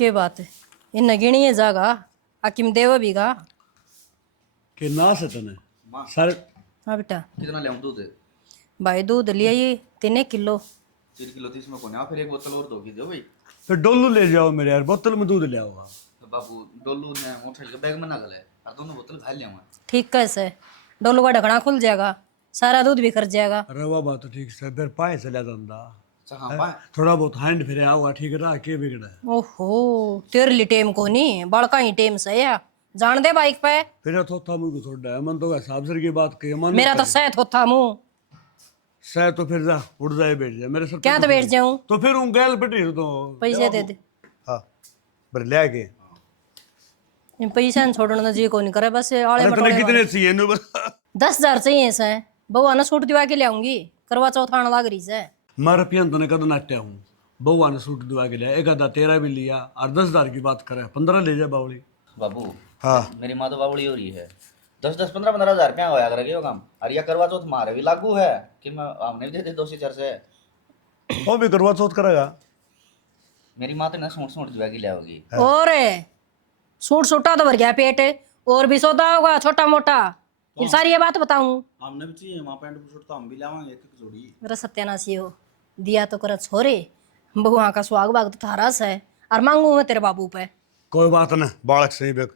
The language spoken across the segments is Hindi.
के बात है इन नगिणी है जागा आकिम देव बीगा कि ना से तने माँ सर हाँ बेटा कितना ले दूध भाई दूध लिया ये 3 किलो 3 किलो 30 में कौन फिर एक बोतल और दोगी दो भाई। तो डोलू ले जाओ मेरे यार, बोतल में दूध ले आओ। तो बाबू डोलू ने मोटरसाइकिल के बैग में ना गले और दोनों बोतल खा लिया मैं। ठीक कैसे डोलू का ढकना खुल जाएगा सारा दूध भी कर जाएगा। अरे वाह बात तो ठीक से फिर पाए चला जाता अच्छा हाँ पाए थोड़ा बहुत हैंड फिर आओगा ठीक रहा के बिगड़ा है। ओहो तेरे लिए टेम को नहीं बड़का ही टेम से या जान दे बाइक पे फिर थोथा मुझे थोड़ा है मन तो साहब सर की बात कही मन मेरा तो सहत होता मुंह सह तो फिर जा उड़ जाए बैठ जाए मेरे सर क्या तो बैठ जाऊं तो फिर हूँ गैल पिटी तो पैसे दे दे हाँ बर ले के इन पैसा न छोड़ने जी को नहीं करे बस ये आले अरे तने मटोले कितने चाहिए नु 10,000 चाहिए से बउआ ने सूट दिवा के ले आऊंगी करवा चौथ आने लाग रही से मारा पियन तने कद नाट्या हूँ बउआ ने सूट दिवा के लिया एक आधा 13 भी लिया और 10,000 की बात करे 15 ले जाए बावली। बाबू हाँ मेरी माँ तो बावड़ी हो रही है 10-10 15-15 हज़ार क्या होया करेगी वो काम और ये करवा चौथ मारे भी लागू है कि मैं हमने भी दे दे 2 से 4 से वो भी करवा चौथ करेगा मेरी माँ तो ना सूट सूट दिवा के ले आओगी। और सूट सूटा तो भर गया पेट और भी सौदा होगा छोटा मोटा ये सारी ये बात बताऊं हमने भी चाहिए माँ पैंट शर्ट तो हम भी लावांगे एक जोड़ी। मेरा सत्यानाशी हो दिया तो कर छोरे भगवान का सुहाग बाग तो थारा से है और मांगू मैं तेरे बाबू पे कोई बात ना बालक सही बेक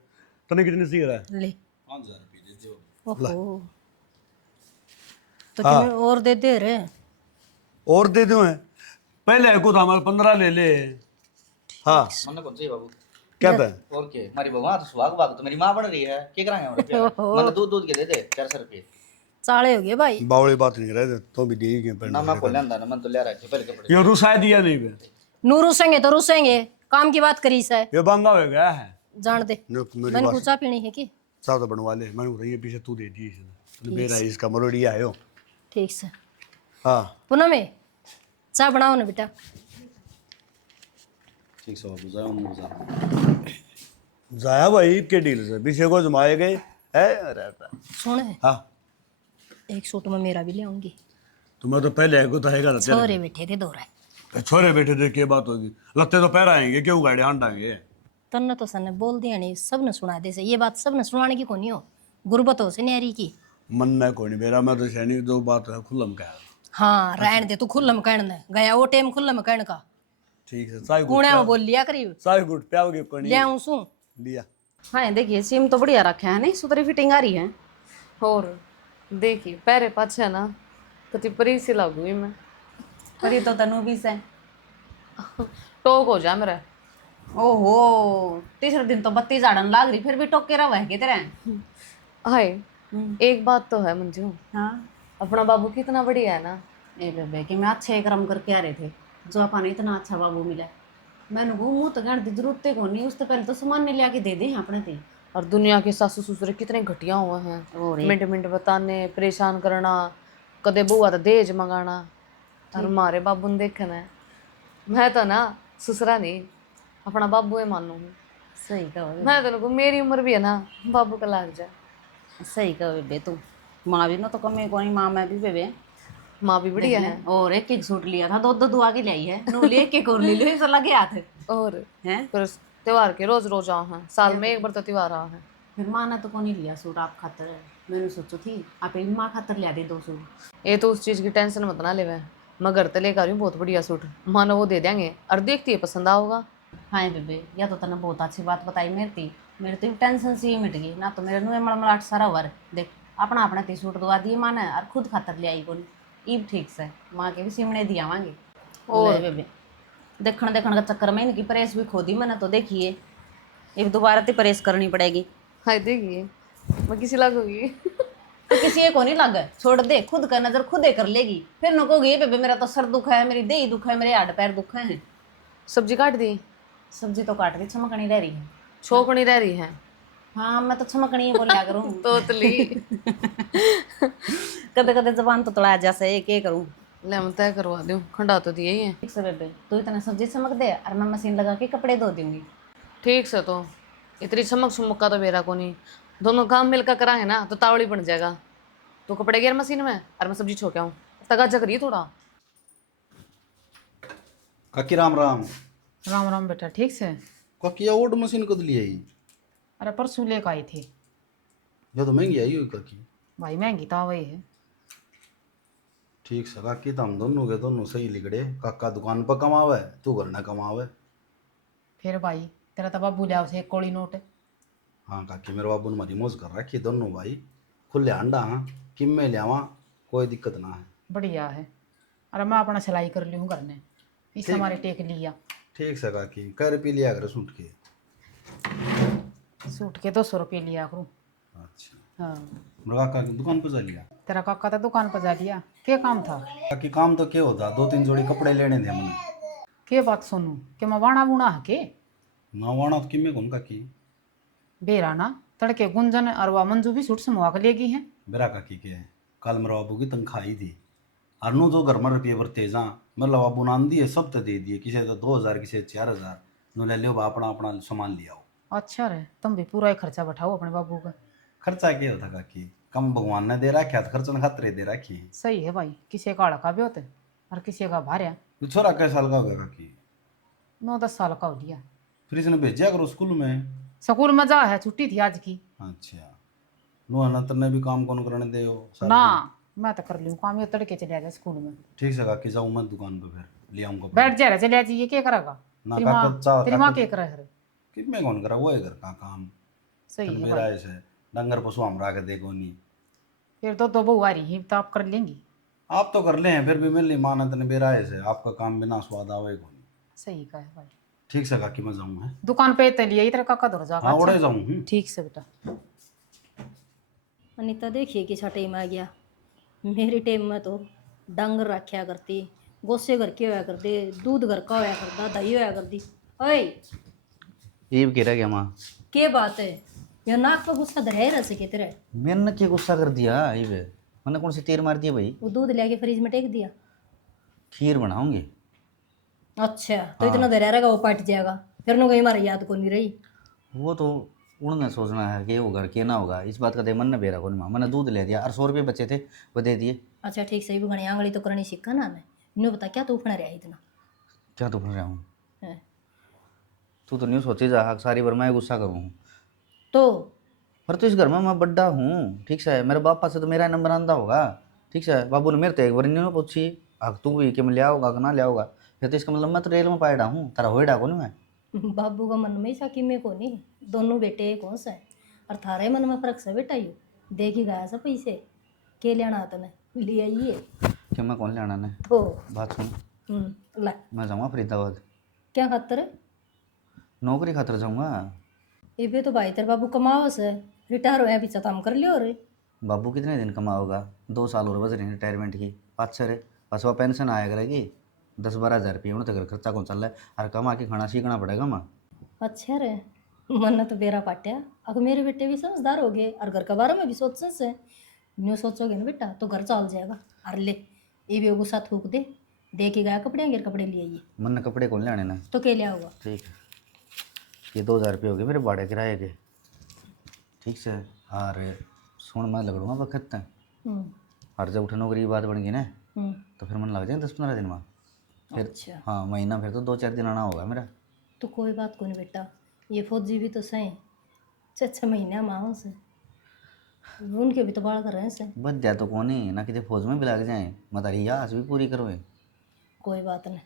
तने कितनी सी रहा है ले 5,000 रुपये दे दो। ओहो तो तुम्हें और दे दे रे और दे दूं है पहले को था हमारे 15 ले ले। हाँ मन कौन चाहिए बाबू क्या था और के हमारी बहू तो सुहाग बाग तो मेरी माँ बन रही है क्या कराएंगे हम रुपया मन दूध दूध के दे दे 400 रुपये चाले हो गए भाई बावली बात नहीं रहे तो भी दे ही गए ना मैं खोल लेंदा ना मन तो ले रहा है पहले कपड़े ये रुसाई दिया नहीं बे नू रुसेंगे तो रुसेंगे काम की बात करी से ये बांगा हो गया है जान दे जो मेरी मैंने बात पूछा पीनी है कि साथ तो बनवा ले मैंने बोला ये पीछे तू दे दी इसने मेरा इसका मरोड़ी आयो। ठीक से हाँ पुनः में चाय बनाओ ना बेटा ठीक से बाबू जाओ मुझे जाया भाई के डील से पीछे को जमाए गए है रहता सुन हाँ एक सूट में मेरा भी ले आऊंगी तुम्हें तो पहले को तो है तेरे छोरे बैठे थे दो रहे छोरे बैठे थे क्या बात होगी लत्ते तो पैर आएंगे क्यों गाड़ी हांडाएंगे तन्ने तो सने बोल दिया नहीं सब ने सुना दे से ये बात सब ने सुनाने की कोनी हो गुर्बत हो से न्यारी की मन न कोई नहीं मेरा मैं तो सैनिक दो बात है खुल्लम का हाँ रहन दे तू खुल्लम कहन दे गया वो टाइम खुल्लम कहन का ठीक है चाय कूड़े में बोल लिया करीब चाय गुट प्याओगे कोई ले नहीं आऊं सू लिया। हाँ देखिए सिम तो बढ़िया रखे हैं नहीं सुतरी फिटिंग आ रही है और देखिए पैरे पाछे ना कति परी सी लगूंगी मैं पर तो तनु भी से टोक हो जा मेरा। ओहो तीसरे दिन तो बत्ती झाड़न लाग रही फिर भी टोक के रहा है कि तेरे हाय एक बात तो है मंजू हाँ अपना बाबू कितना बढ़िया है ना। ए बेबे कि मैं अच्छे कर्म करके आ रहे थे जो अपन इतना अच्छा बाबू मिला मैंने वो मुँह तो कहने की जरूरत को नहीं उससे पहले तो सामान नहीं लिया के दे दे अपने थे और दुनिया के सासू ससुर कितने घटिया हुए हैं मिनट मिनट बताने परेशान करना कदे बुआ तो दहेज मंगाना और हमारे बाबू ने देखना है मैं तो ना ससुरा नहीं अपना बाबू ही मानू हूँ। सही कहो मैं तो मेरी उम्र भी है ना बाबू का लाग जाए। सही कहो बेबे तू माँ भी ना तो कमे को नहीं माँ मैं भी बेबे माँ भी बढ़िया है और एक एक सूट लिया था दो दो दुआ के लाई है नू ले एक और ले लो लगे हाथ और हैं फिर त्योहार के रोज रोज आ हैं साल में एक बार तो त्योहार आ है। फिर माँ ने तो कौन ही लिया सूट आप खातर मैंने सोचो थी आप एक माँ खातर लिया दे 2 सूट ये तो उस चीज़ की टेंशन मत ना ले मैं घर तो लेकर हूँ बहुत बढ़िया सूट मानो वो दे देंगे और देखती है पसंद आओगा। हाँ बेबे या तो तने बहुत अच्छी बात बताई मेरी तो टेंशन सी मिट गई ना तो मेरे नुए मड़मड़ाट सारा हुआ देख अपना अपना ती सूट दवा दिए माँ ने और खुद खातर ले आई कौन ईब ठीक से माँ के भी सिमणे दिया आवांगे और बेबे देखण देखण का चक्कर में इनकी प्रेस भी खो दी मैंने तो देखिए एक दोबारा तो प्रेस करनी पड़ेगी। हाय देखिए मैं किसी लगूंगी तो किसी एक को नहीं लग छोड़ दे खुद का नजर खुद ही कर लेगी फिर न कहोगी बेबे मेरा तो सर दुख है मेरी देही दुख है मेरे हाथ पैर दुख है। सब्जी काट दी सब्जी तो काट दी चमकनी रह रही है छोकनी रह रही है। हाँ मैं तो चमकनी ही बोलिया करूँ तोतली कदे कदे जबान तो तड़ा जैसे एक करूँ ले मैं तय करवा दूँ खंडा तो दिया ही है। ठीक से बेबे तू इतना सब्जी चमक दे और मैं मशीन लगा के कपड़े धो दूंगी। ठीक से तो इतनी चमक चमक का तो मेरा को नहीं दोनों काम मिलकर कराए ना तो तावड़ी बन जाएगा। तो कपड़े गिर मशीन में और मैं सब्जी छोड़ आऊँ तगा जग रही थोड़ा। काकी राम राम। राम राम बेटा ठीक से काकी ओल्ड मशीन कद ली आई? अरे परसों लेकर आए थे ये तो महंगी आई हुई काकी। भाई, महंगी तो वही है। ठीक से काकी, तो हम दोनों के दोनों सही लिगड़े। काका दुकान पर कमावे, तू घर ना कमावे। फिर भाई तेरा तो बाबू लिया उसे एक कौड़ी नोट। हाँ काकी, मेरे बाबू ने हमारी मौज कर रखी दोनों भाई। खुले अंडा हाँ, किम में लियावा, कोई दिक्कत ना है। बढ़िया है। अरे मैं अपना सिलाई कर ली हूँ घर ने, इस ठीक। हमारे टेक लिया। ठीक से काकी, कर पी लिया कर सूट के। सूट के 200 रुपये लिया करूँ। अच्छा, हाँ, मेरे काका की दुकान पर जा लिया। तेरा काका तो दुकान पर जा लिया। क्या काम था? काकी काम तो क्या होता, 2-3 जोड़ी कपड़े लेने थे हमने। के बात सुनू कि मैं वाणा बुना है के ना वाणा तो किम में कौन काकी? बेरा ना तड़के गुंजन और वह मंजू भी सूट समवा के लेगी हैं। बेरा काकी के कल मेरे बाबू की तनख्वाह आई थी। अरनू तो घर में रुपये पर तेजा मेरे बाबू नाम दिए, सब तो दे दिए। किसी तो 2000, किसी 4000। नो ले लियो, अपना अपना सामान ले आओ। अच्छा रे, तुम भी पूरा ही खर्चा बैठाओ अपने बाबू का। खर्चा क्या होता काकी, कम भगवान ने दे रखा तो खर्चन खातिर दे रखी। सही है भाई, किसी का अड़का भी होता है और किसी का भार्या। तो छोरा कै साल का होगा काकी? 9-10 साल का हो लिया। फिर इसने भेजा करो स्कूल में। स्कूल में जा है, छुट्टी थी आज की। अच्छा, नो अनंतर ने भी काम कौन करने दे हो सारा ना दिन? मैं तो कर लूँ काम, ये तड़के चले जाए स्कूल में। ठीक से काकी, जाऊँ मैं दुकान पे, फिर ले आऊँगा। बैठ जा रहे चले जाइए, क्या करेगा? ना तेरी काका माँ चाह तेरी माँ क्या करे है? कि मैं कौन करा, वो है घर का काम। सही है मेरा भाई। ऐसे डंगर पशु हमरा के देखो नहीं। फिर तो बहू आ रही है तो आप कर लेंगी। आप तो कर ले हैं, फिर भी मिलनी मानत ने बेरा ऐसे आपका काम बिना स्वाद आवे को नहीं। सही का है भाई। ठीक से काकी, मैं जाऊँ है। दुकान पे तलिए इधर काका दौड़ जाएगा। हाँ, उड़े अच्छा? जाऊँ। ठीक से बेटा। अनिता देखिए किसा टाइम आ गया। मेरी टाइम में तो डंगर रखा करती, गोसे घर के होया करते, दूध घर का होया करता, दही होया करती। ओए ये कह रहा क्या माँ? के बात है, ये नाक पर गुस्सा धरे रह सके तेरे। मैंने क्या गुस्सा कर दिया? ये वे मैंने कौन सी तीर मार दिया भाई? वो दूध लेके फ्रिज में टेक दिया। खीर बनाऊंगी। अच्छा तो इतना धरा रहेगा वो पट जाएगा, फिर नो कहीं हमारी याद को नहीं रही। वो तो उन्होंने सोचना है कि होगा कि ना होगा, इस बात का दे मन ने बेरा को नहीं। माँ मैंने दूध ले दिया और 100 रुपये बचे थे वो दे दिए। अच्छा ठीक सही भी घनी आंगली तो करनी सीखा ना मैं। इन्हों बता क्या तू उठना रहा इतना क्या तो रहा हूँ? है? तू तो नहीं सोची जा सारी बार मैं गुस्सा करूँ। तो पर तो इस घर में मैं बड्डा हूँ, ठीक है? मेरे बापा से तो मेरा नंबर आंदा होगा, ठीक है? बाबू ने मेरे तो एक बार नहीं पूछी हक तू भी कि मैं लिया होगा कि ना लिया होगा। फिर तो इसका मतलब मैं तो रेल में पायडा हूँ, तारा होएडा को नहीं मैं। बाबू का मन में ऐसा कि मैं को नहीं, दोनों बेटे कौन सा है और थारे मन में फर्क से बेटा यू देख ही गया सा पैसे के लेना तने ले आइए। कि मैं कौन लेना ने? तो बात सुन, ला मैं जाऊँगा फरीदाबाद, क्या खातर है? नौकरी खातर जाऊँगा। ये तो भाई तेरे बाबू कमाओ से रिटायर हो पीछा काम कर लियो रे। बाबू कितने दिन कमाओगा? 2 साल और बच रहे हैं रिटायरमेंट की। 5 रे बस वो पेंशन आया करेगी, 10-12 हज़ार रुपये उन्हें तक खर्चा कौन चल रहा है, और कमा के खाना सीखना पड़ेगा माँ। अच्छा रे, मन तो बेरा पाटिया। अब मेरे बेटे भी समझदार हो गए और घर के बारे में भी सोचने से न्यू सोचोगे ना बेटा तो घर चल जाएगा। और ले ये भी गुस्सा थूक दे के गया कपड़े अंगेर कपड़े ले आइए। मन ने कपड़े कौन लेने ना? तो क्या लिया होगा? ठीक है, ये 2000 रुपये हो गए मेरे भाड़े किराए के, ठीक से? और सुन मैं लगड़ूंगा वक्त और जब उठे नौकरी की बात बन गई ना तो फिर मन लग जाए 10-15 दिन में। फिर अच्छा हाँ महीना, फिर तो 2-4 दिन आना होगा मेरा। तो कोई बात को नहीं बेटा, ये फौजी भी तो सही 6-6 महीने माओ से उनके भी तो बाढ़ कर रहे हैं से। बच जाए तो कौन ही ना, किसी फौज में भी लग जाए, मतारी यास भी पूरी करोए। कोई बात नहीं,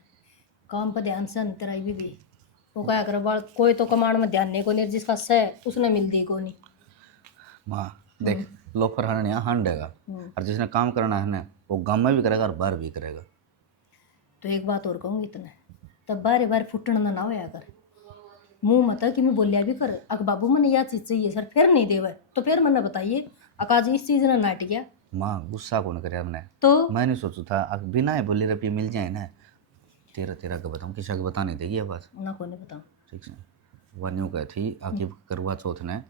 काम पर ध्यान से तेरा भी वो क्या करे बाढ़, कोई तो कमांड में ध्यान नहीं को नहीं, जिसका सह उसने मिल दी को नहीं। माँ देख, लोफर हन यहाँ हंडेगा, और जिसने काम करना है ना वो गाँव में भी करेगा और बाहर भी करेगा। तो एक बात और कहूँगी इतने, तब बारे बार फुटना ना होया कर, मुँह मत कि मैं बोलिया भी कर अक बाबू मैंने यह चीज़ चाहिए सर फिर नहीं देवा तो फिर मैंने बताइए अकाज इस चीज़ ने नाट गया माँ गुस्सा कौन करे हमने? तो मैं नहीं सोचू था अब बिना ही बोले रुपये मिल जाए ना, तेरा का बताऊँ किसी को बता नहीं देगी बस, ना को नहीं बताऊँ। ठीक है? वह न्यू कह थी आगे करवा चौथ ने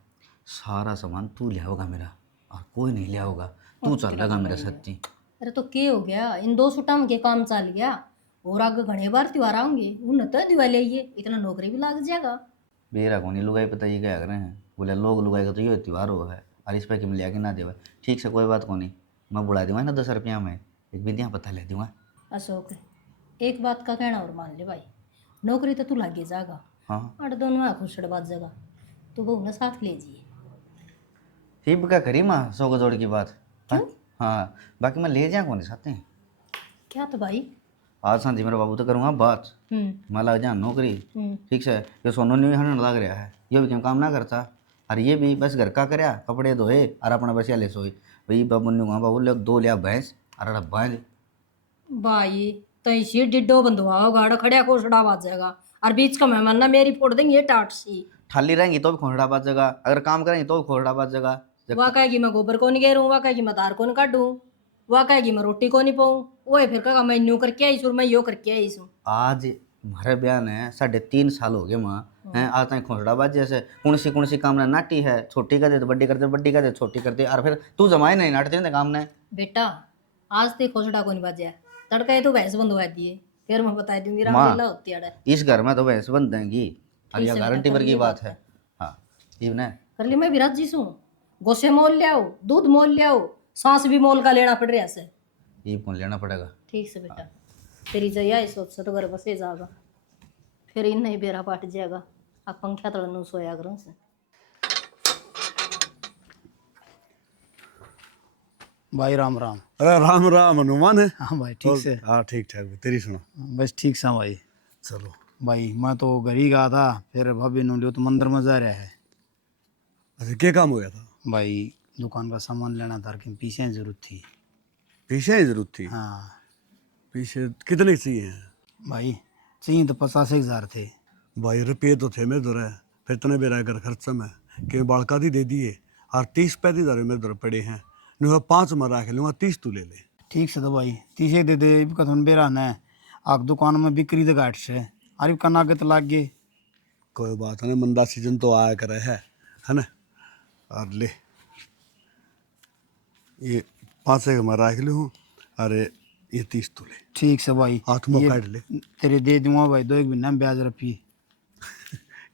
सारा सामान तू ले आओगा मेरा, और कोई नहीं ले आओगा, तू चल रहेगा मेरे सच्ची। अरे तो क्या हो गया, इन 2 सूटा में के काम चल गया और आगे घने बार त्योहार आऊंगे उन तो दिवाली आइए इतना नौकरी भी लग जाएगा। बेरा को नहीं लुगाई पता ये क्या कर रहे हैं, बोले लोग लुगाई का तो ये त्यौहार हो है और इस पर कि मिल कि ना देवा। ठीक से कोई बात को नहीं, मैं बुला दूँगा ना 10 रुपया में एक बिंदियाँ पता ले दूँगा। अशोक एक बात का कहना और मान ले भाई, नौकरी तो तू लागे जाएगा हाँ अड़ दोनों आँख उछड़ बात जगह तो बहू ने साथ ले जिए। ठीक क्या करी माँ, 100 गजोड़ की बात। क्यों? हाँ बाकी मैं ले जाए कौन चाहते हैं। क्या तो भाई। आज सांझी मेरे बाबू तो करूँगा बात, मैं लग जा नौकरी। ठीक से ये सोनू नहीं हरने लग रहा है, ये भी क्यों काम ना करता, और ये भी बस घर का करया, कपड़े धोए और अपना बस ले सोई। भाई बाबू ने कहा बाबू ले 2 लिया भैंस और डब्बा है। भाई तो इसी डिड्डो बंधुआ गाड़ खड़िया कोसड़ा बात जाएगा और बीच का मेहमान ना मेरी फोड़ देंगे ये टाट सी। ठाली रहेंगी तो भी खोखड़ा बात जगह, अगर काम करेंगी तो भी खोखड़ा बात जगह। वह कहेगी मैं गोबर को नहीं घेरूँ, वह कहेगी मैं तार को नहीं काटूँ, वह कहेगी मैं रोटी को नहीं पाऊँ, वो फिर कहेगा मैं न्यू करके आई और मैं यो करके आई हूँ। आज हमारे ब्याह ने 3.5 साल हो गए माँ हैं, आज तक खोखड़ा बात जैसे कौन सी काम ना नाटी है, छोटी कर दे तो बड्डी कर दे, बड्डी कर दे छोटी कर दे, और फिर तू जमाए नहीं नाटते ना काम ने। बेटा आज ते खोसड़ा को नहीं बाजा तड़का है तो भैंस बंधवा दिए, फिर मैं बता दूंगी माँ, रामलीला होती है। इस घर में तो भैंस बन देंगी और ठीक यह से गारंटी बेटा, पर कर की ली बात है। हाँ ये ना कर ली मैं विराट जी सू गोसे मोल ले आओ, दूध मोल ले आओ, सांस भी मोल का लेना पड़ रहा है। ये कौन लेना पड़ेगा। ठीक से बेटा तेरी जया सोच से तो घर बसे जाएगा, फिर इन नहीं बेरा पाट जाएगा, अब पंखा तड़न सोया करूँ से। भाई राम राम। अरे राम राम हनुमान है। हाँ भाई ठीक से। हाँ ठीक ठाक, तेरी सुनो। बस ठीक सा भाई। चलो भाई मैं तो घर ही गया था, फिर भाभी ने लियो तो मंदिर में जा रहा है। अच्छा क्या काम हो गया था। भाई दुकान का सामान लेना था कि पीछे जरूरत थी। पीछे ही जरूरत थी। हाँ पीछे कितने चाहिए। भाई चाहिए तो 50,000 थे। भाई रुपये तो थे मेरे दर, फिर तने मेरा घर खर्चा में कि बालका दी दे दिए और 30-35 हज़ार मेरे दर पड़े हैं, नहीं 5 में रख लूँगा, 30 तू ले ले। ठीक से तो भाई 30 दे दे, इब कथन बेरा न आग दुकान में बिक्री तो घाट से अरे का लागत लाग गए। कोई बात नहीं, मंदा सीजन तो आया करे है ना। और ले ये 5 में रख लूँ, अरे ये 30 तू ले। ठीक से भाई हाथ मुँह ये काट ले। तेरे दे दूंगा भाई, 2 एक महीना में ब्याज रखी।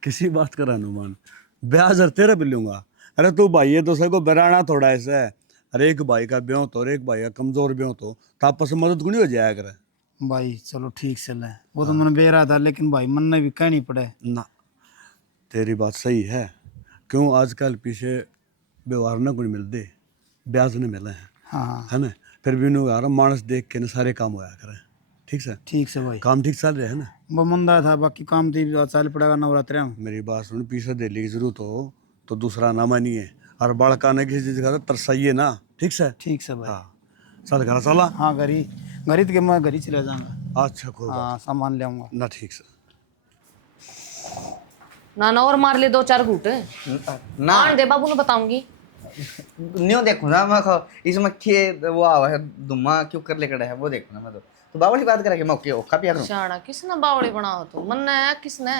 किसी बात का हनुमान, ब्याज और तेरा भी लूँगा। अरे तू भाई ये तो सको बराना थोड़ा ऐसा है, अरे एक भाई का ब्यों तो और एक भाई का कमजोर ब्यों तो आपस में मदद गुणी हो जाया करे। भाई चलो ठीक से ले, वो तो मैंने बेरा था, लेकिन भाई मन ने भी कहनी पड़े ना तेरी बात सही है, क्यों आजकल पीछे व्यवहार न कुछ मिलते, ब्याज नहीं मिले हैं। हाँ है ना, फिर भी नु यार मानस देख के न सारे काम होया करे। ठीक से भाई। काम ठीक चल रहा है ना। वो मंदा था, बाकी काम तो चल पड़ेगा नवरात्रि में। मेरी बात सुन, पीछे दिल्ली की जरूरत हो तो दूसरा ना मानिए, और बड़का ने किसी चीज का तरसाइए ना। ठीक से भाई। हाँ चल घर चला। हाँ घरी तो मैं घरी चले जाऊंगा। अच्छा कोई बात हाँ सामान ले आऊंगा ना। ठीक से ना और मार ले 2-4 घूट ना आन दे, बाबू ने बताऊंगी। न्यू देखो ना मैं इसमें खे वो आवा है दुम्मा क्यों कर ले कड़ा है वो देखो ना। मैं तो बावली बात करा कि मैं ओके ओखा पिया करूं। शाना किसने बावड़ी बना हो तो मन ने किसने।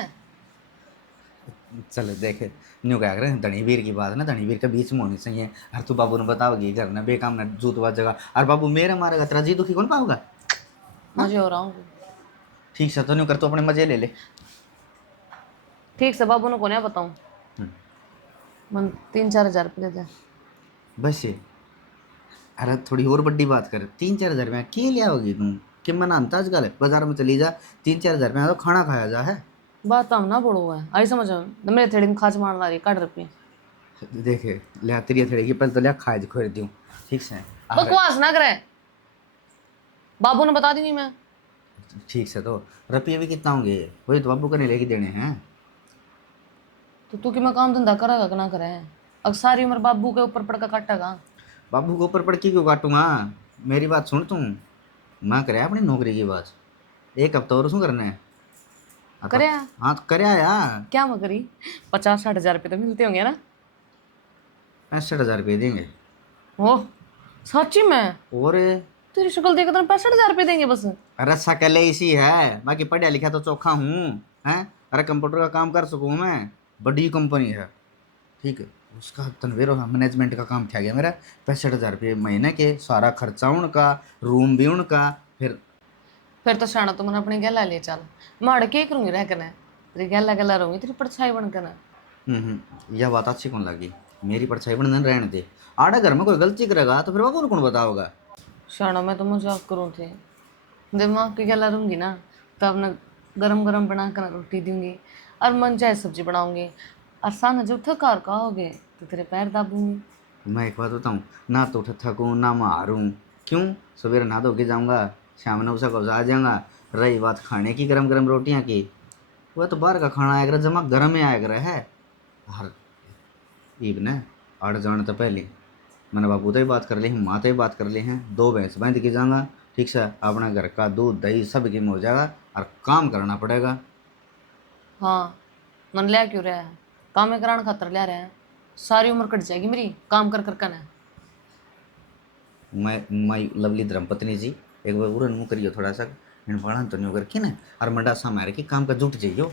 चल देखे न्यू क्या करे, धनीवीर की बात ना धनीवीर के बीच में होनी चाहिए। और तू बाबू ने बताओगी घर ना बेकाम ना जूत बात जगह, और बाबू मेरे मारेगा तेरा जी दुखी कौन पाओगा। मजे हो रहा हूँ। ठीक से तो न्यू कर, तू अपने मजे ले ले। ठीक से बाबू ने कोने बताऊं, मन 3-4 हज़ार रुपये दे दे बस ये। अरे थोड़ी और बड़ी बात कर, 3-4 हज़ार में क्या ले आओगी तुम कि मैं नानता आजकल बाजार में चली जा, 3-4 हज़ार में तो खाना खाया जा है। बात हम ना बड़ो है आई समझ मेरे थेड़ी में खाच मारना रही 60 रुपये। देखे लिया तेरी थोड़ी की पहले तो लिया खाए खोर दूँ। ठीक से बकवास ना करे, बाबू ने बता दूंगी मैं। ठीक से तो रुपये भी कितना होंगे, वही तो बाबू को नहीं लेके देने हैं। तो तू कि मैं काम धंधा करेगा कि ना करे, अब सारी उम्र बाबू के ऊपर पड़ का काटेगा। बाबू के ऊपर पड़ के क्यों काटूंगा, मेरी बात सुन तू। मैं करे अपनी नौकरी की बात, 1 हफ्ता और शू करना है। करे हाँ तो करे यार। क्या मैं करी, 50-60 हज़ार रुपये तो मिलते होंगे ना। 65 हज़ार रुपये देंगे। ओ सच्ची में, और तेरी शक्ल देखकर तो 65 हज़ार रुपये देंगे बस। अरे शकल इसी है, बाकी पढ़ा लिखा तो चोखा हूँ हैं। अरे कंप्यूटर का काम कर सकूँ मैं, बड़ी कंपनी है। ठीक है, उसका तनवीर और मैनेजमेंट का काम क्या गया मेरा, 65 हज़ार रुपये महीने के, सारा खर्चा उनका, रूम भी उनका। फिर तो शाना तो मैंने अपनी गला ले चल, मैं अड़ के करूँगी रह करना, तेरी गला रहूँगी, तेरी परछाई बन करना। यह बात अच्छी कौन लगी, मेरी परछाई बन रहने दे। आड़ा घर में कोई गलती करेगा तो फिर बाबू कौन बताओगा। शाना मैं तो मजाक करूँ थे, दिमाग की गला रहूँगी ना, तो अपना गरम गरम बना कर रोटी दूंगी, और मन चाहे सब्जी बनाऊंगी। और साना जब थकार का होगे तो तेरे पैर दाबूंगी। मैं एक बात बताऊँ, ना तो थकूँ ना मैं हारूँ। क्यों? सवेरे नहा धो के जाऊँगा, शाम 9 से कब्जा आ जाऊँगा। रही बात खाने की, गरम गरम रोटियाँ की, वह तो बाहर का खाना आया कर, जमा गर्म में आया कर है। हर ईब ने आठ जाने तो पहले मैंने बाबू तो ही बात कर ली हैं, माँ तो ही बात कर ली हैं, 2 भैंस बांध के जाऊँगा। ठीक से अपना घर का दूध दही सब गेम हो जाएगा और काम करना पड़ेगा। हाँ, मन लिया क्यों रहा है? काम कराने खातर लिया रहे हैं। सारी उम्र कट जाएगी मेरी काम कर कर करना। मैं लवली धर्मपत्नी जी एक बार उड़न मुँह करियो थोड़ा सा इन बड़ा तो नहीं होकर कि ना और मंडा सा मारे कि काम का जुट जाइयो।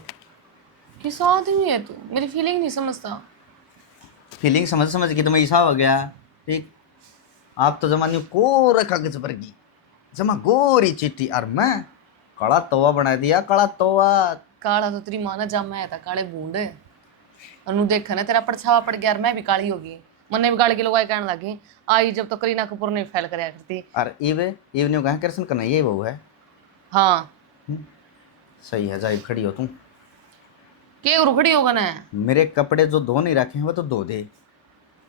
किस आदमी है तू? मेरी फीलिंग नहीं समझता। फीलिंग समझ समझ के तो मैं ऐसा हो गया। ठीक, आप तो जमाने कोरा कागज पर की जमा गोरी चिट्ठी और मैं काला तवा बना दिया, काला तवा। काला तो तेरी माँ ने जामा आया था, काले बूंद अनु देखा ना तेरा परछावा पड़ गया और मैं भी काली होगी। मन्ने भी गाड़ी के लोग कहने लगे आई जब तो करीना कपूर ने फैल कर करती। और इव ने कहा कृष्ण करना ये बहू है। हाँ सही है, जाइब खड़ी हो तुम। के रुखड़ी होगा ना। मेरे कपड़े जो धो नहीं रखे हैं वो तो धो दे,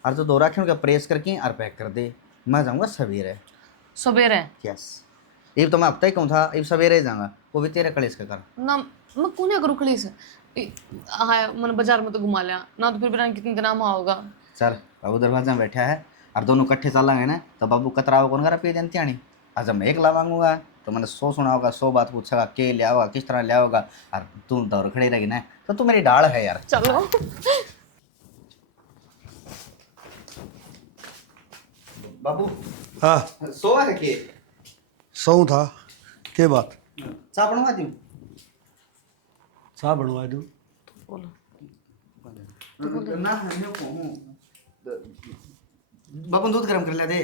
और जो धो रखे हैं उनका प्रेस करके और पैक कर दे। मैं जाऊँगा सवेरे। सवेरे? यस, इब तो मैं अब तक कहूँ था, इब सवेरे ही जाऊँगा, वो भी तेरे कलेश का कर ना मैं कौन है रुखड़ी से। हाँ मैंने बाजार में तो घुमा लिया ना, तो फिर बिना कितने दिन नाम होगा। चल बाबू दरवाजा में बैठा है और दोनों इकट्ठे चलेंगे ना तो बाबू कतराव कौन करा पे जानती आनी। आज जब मैं एक लावांगूंगा तो मैंने 100 सुना होगा, 100 बात पूछेगा, के लिया होगा, किस तरह लिया होगा, और तू दौड़ खड़ी रहेगी ना तो तू मेरी डाल है यार। चलो बाबू हाँ सोआ है के सौ था के बात चाय बनवा दूं? चाह बनवा दूँ? बोलो। ना मैं कहूँ बाबू दूध गर्म कर ले दे।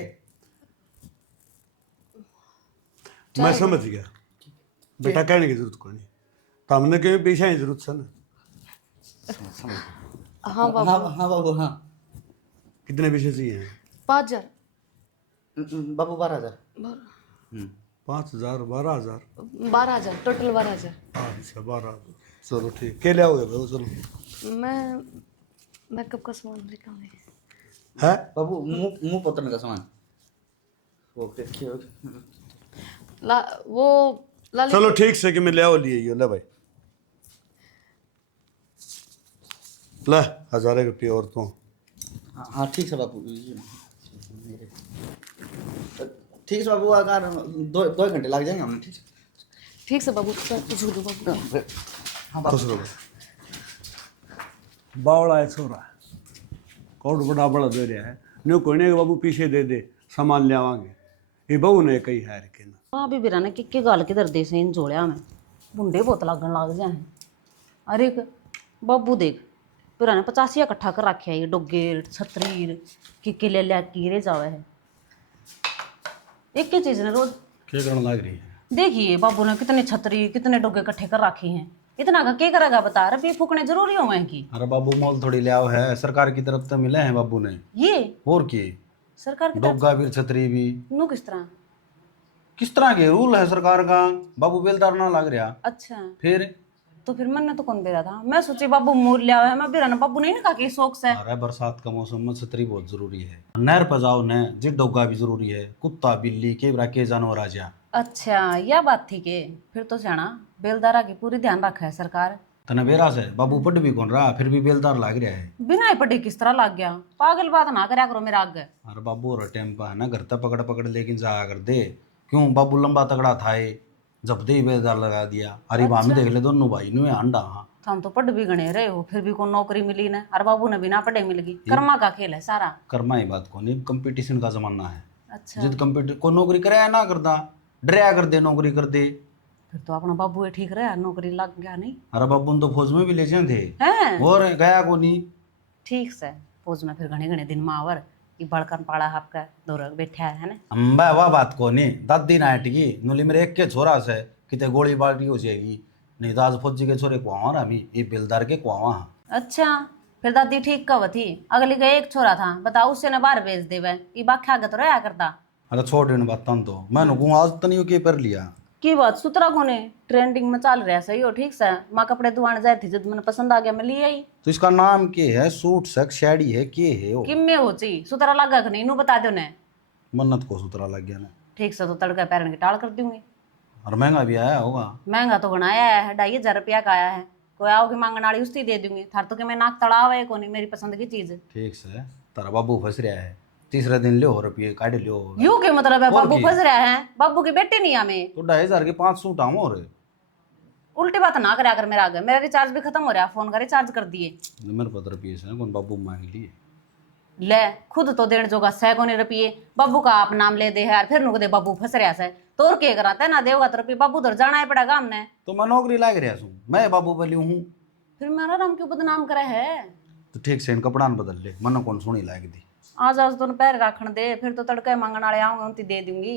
मैं समझ गया बेटा, कहने की जरूरत को नहीं, हमने के पीछे ही जरूरत है ना। हाँ बाबू। हाँ बाबू हाँ। कितने पीछे चाहिए? 5000। बाबू 12,000। 5,000 12,000? 12,000 टोटल 12,000। अच्छा 12,000, चलो ठीक। क्या लियाओगे भाई? चलो मैं मेकअप का सामान लेकर आऊंगी। है बाबू मुंह पोतने का सामान वो देखिए वो लाले। चलो ठीक से कि मैं ले आओ लिए यो ले भाई, ले 1,000 रुपये और तो। हाँ ठीक है बाबू, ठीक है बाबू, अगर 2 घंटे लग जाएंगे हमें। ठीक से बाबू, झूलो बाबू। हाँ बाबू। बावड़ा है छोरा, कोट बड़ा बड़ा दे रहा है, न्यू कोई नहीं बाबू पीछे दे दे सामान ले आवांगे। ये बहू ने कही है के ना हाँ भी बिरा ने कि गल के दर्दे से इन जोड़िया में बुंडे बहुत लगन लग जाए। अरे बाबू देख बिरा ने 85 इकट्ठा कर रखे है, ये डोगे छतरी कि ले लिया कीरे जावे है। एक ही चीज ने रोज क्या करने लग रही है? देखिए बाबू ने कितने छतरी कितने डोगे इकट्ठे कर रखे हैं, इतना का क्या करेगा बता। रुपये फूकने जरूरी हो मैं की। अरे बाबू मोल थोड़ी ले आओ है, सरकार की तरफ से मिले हैं बाबू ने। ये और की सरकार की तरफ डोगा भी छतरी भी नु किस तरह के रूल है सरकार का। बाबू बेलदार ना लग रहा अच्छा फिर। तो फिर मैंने तो कौन दे रहा था, मैं सोची बाबू मोर लिया है मैं बिरा बाबू नहीं ना कहा कि शौक से। अरे बरसात का मौसम में छतरी बहुत जरूरी है। नहर पर जाओ न जिट डोगा भी जरूरी है, कुत्ता बिल्ली के जानवर आ जा। अच्छा यह बात थी के फिर तो जाना बेलदारा की पूरी ध्यान रखा है सरकार। तना बेरा से बाबू पढ़ भी कौन रहा, फिर भी बेलदार लग रहा है। बिना ही पढ़े किस तरह लग गया, पागल बात ना करा करो मेरा आगे। अरे बाबू और टाइम पर है ना घर तक पकड़ पकड़ लेकिन जाया कर दे। क्यों बाबू लंबा तगड़ा था जब दे ही बेलदार लगा दिया। अरे बाप में देख ले दोनों भाई नु अंडा। हम तो पढ़ भी गणे रहे हो फिर भी कोई नौकरी मिली ना, और बाबू ने बिना पढ़े मिल गई। कर्मा का खेल है सारा। कर्मा ही बात को नहीं, कंपटीशन का जमाना है। अच्छा जिद कंपटीशन को नौकरी करे ना करता डराया कर दे नौकरी कर दे। फिर तो अपना बाबू है ठीक रहा, नौकरी लग गया नहीं अरे बाबू ने तो फौज में भी ले जाए थे है। और गया को नहीं। ठीक से फौज में फिर घने घने दिन मावर ये बड़कन पाड़ा आपका दौर बैठा है ना। अम्बा वह बात को नहीं, 10 दिन आएगी नुली मेरे एक के छोरा से कितने गोली बारी हो जाएगी। नहीं तो आज फौजी के छोरे कुआवा हमी ये बेलदार के कुआवा। अच्छा फिर दादी ठीक कब थी, अगली का एक छोरा था बताओ उससे न बाहर भेज देवे ये बाख्या आगे तो रहा करता। अरे छोड़ इन बात तो मैंने आज तो नहीं के पर लिया की बात सुतरा कोने ट्रेंडिंग में चल रहा सही हो ठीक से माँ कपड़े दुआने जाए थे जब मैंने पसंद आ गया मैं ले आई तो इसका नाम क्या है? सूट सक साड़ी है के है वो? किम में हो ची सुतरा लगा कि नहीं इनू बता दो ने मन्नत को सुतरा लग गया ना। ठीक से तो तड़का पैरन की टाल कर दूंगी और महंगा भी आया होगा। महंगा तो घना आया है 2,500 रुपया का आया है कोई आओगे मांगने वाली उसकी दे दूंगी थार तो कि मैं नाक तड़ाव है कोनी मेरी पसंद की चीज ठीक से तारा बाबू फंस रहा है, तीसरे दिन लियो रुपये काट लियो। यू के मतलब है और बाबू की? फंस रहा है बाबू की बेटी नहीं हमें तो 2,500 के 5 सूट आम और उल्टी बात ना करा कर मेरा आगे मेरा रिचार्ज भी खत्म हो रहा है फोन का रिचार्ज कर दिए मेरे 15 रुपये से कौन बाबू मांग लिए। ले खुद तो देने जोगा 6 रुपये बाबू का आप नाम ले दे है फिर नुक दे बाबू फंस रहा है तो और क्या कराता है ना देगा तो रुपये बाबू उधर जाना ही पड़ेगा हमने तो मैं नौकरी लाग रहा हूँ, मैं बाबू पे लियो हूँ। फिर मेरा नाम क्यों बदनाम करे है तो ठीक से इन कपड़ा बदल ले, मन कौन सोनी लाग दी। आज आज तो पैर राखण दे फिर तो तड़के मांगने वाले आऊंगे उनकी दे दूंगी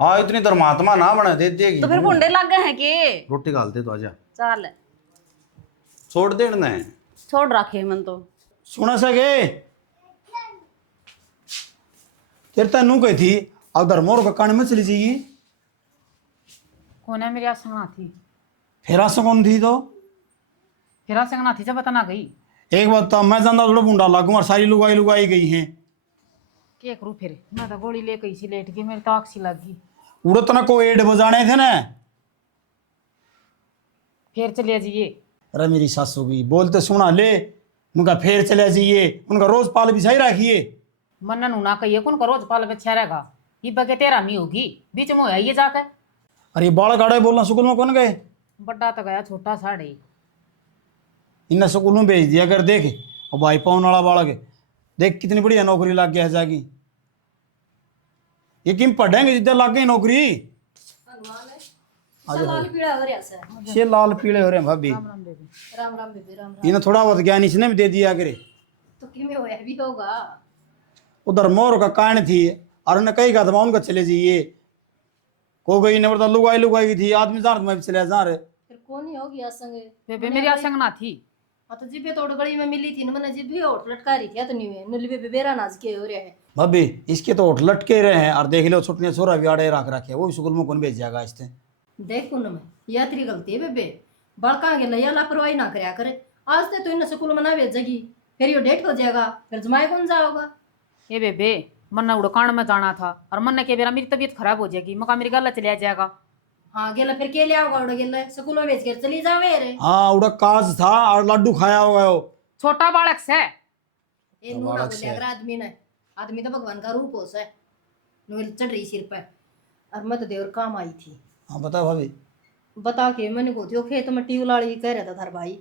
हाँ इतनी धर्मात्मा ना बने, दे देगी। तो फिर गुंडे लग गए हैं कि रोटी गाल दे तो आजा, चल छोड़ देना है। छोड़ रखे मन तो सुना सके तेरे तनु कही थी अब धर्मोर का कान में चली जाइए कौन है मेरी आसंगना थी फिर आस कौन थी तो फिर आसंगना थी जब बता ना गई एक बात तो मैं जानता थोड़ा बूंदा लागू और सारी लुगाई लुगाई गई हैं क्या करूँ फिर मैं तो गोली ले गई सी लेट के मेरी तो आँख सी लग गई उड़ो तना को एड बजाने थे ना। फिर चले जाइए अरे मेरी सासू की बोलते सुना ले उनका फिर चले जाइए उनका रोज पाल भी सही रखिए। मन्ना नूना कहिए कौन का रोज पाल बच्चा रहेगा ये बगे तेरा मी होगी बीच में है ये जाकर अरे बाल गाड़े बोलना स्कूल में कौन गए? बड़ा तो गया छोटा साढ़े इन्हें स्कूल में भेज दिया कर देख और भाई पाउन वाला बालक देख कितनी बढ़िया नौकरी लग गया है जागी। ये किम पढ़ेंगे जितने लग गई नौकरी। लाल पीड़ा हो रहा है ये लाल पीले हो रहे हैं भाभी। राम राम बेबे राम राम इन्हें थोड़ा बहुत ज्ञान इसने भी दे दिया करे। तो किमें होया भी होगा उधर मोर का कान थी और उन्हें कई का था उनका चले जाइए को गई ने बता लुगाई लुगाई थी आदमी जार में चले जा रहे फिर कौन ही होगी आसंगे बेबे मेरी आसंगना थी हाँ तो जिब्बे तोड़ गली में मिली थी ना मैंने जिब्बे होट लटका रही थी तो नहीं हुए नुली बेबे बेरा नाज के हो रहा है भाभी इसके तो होठ लटके रहे हैं और देख लो छुट्टियां छोरा भी आड़े रख रखे वो भी स्कूल में कौन भेज जाएगा इससे। देख उन में यह तेरी गलती है बेबे बड़का के लिया लापरवाही ना करया करे आज से तो इन स्कूल में ना भेजेगी फिर ये डेट हो जाएगा फिर जमाए कौन जाओगा। ये बेबे मन्ना उड़कान में जाना था और मन्ना के बेरा मेरी तबीयत खराब हो जाएगी मका मेरी गला चलिया जाएगा। हाँ गेला फिर के लिया होगा उड़ गेला स्कूल में भेज कर चली जावे रे। हाँ उड़ा काज था और लड्डू खाया होगा वो छोटा बालक से ये नूना बोले अगर आदमी तो भगवान का रूप हो से नूल चढ़ रही सिर पे और मैं तो देवर काम आई थी। हाँ बता भाभी। बता के मैंने को थियो खेत में ट्यूब लाड़ी कह रहा था थार भाई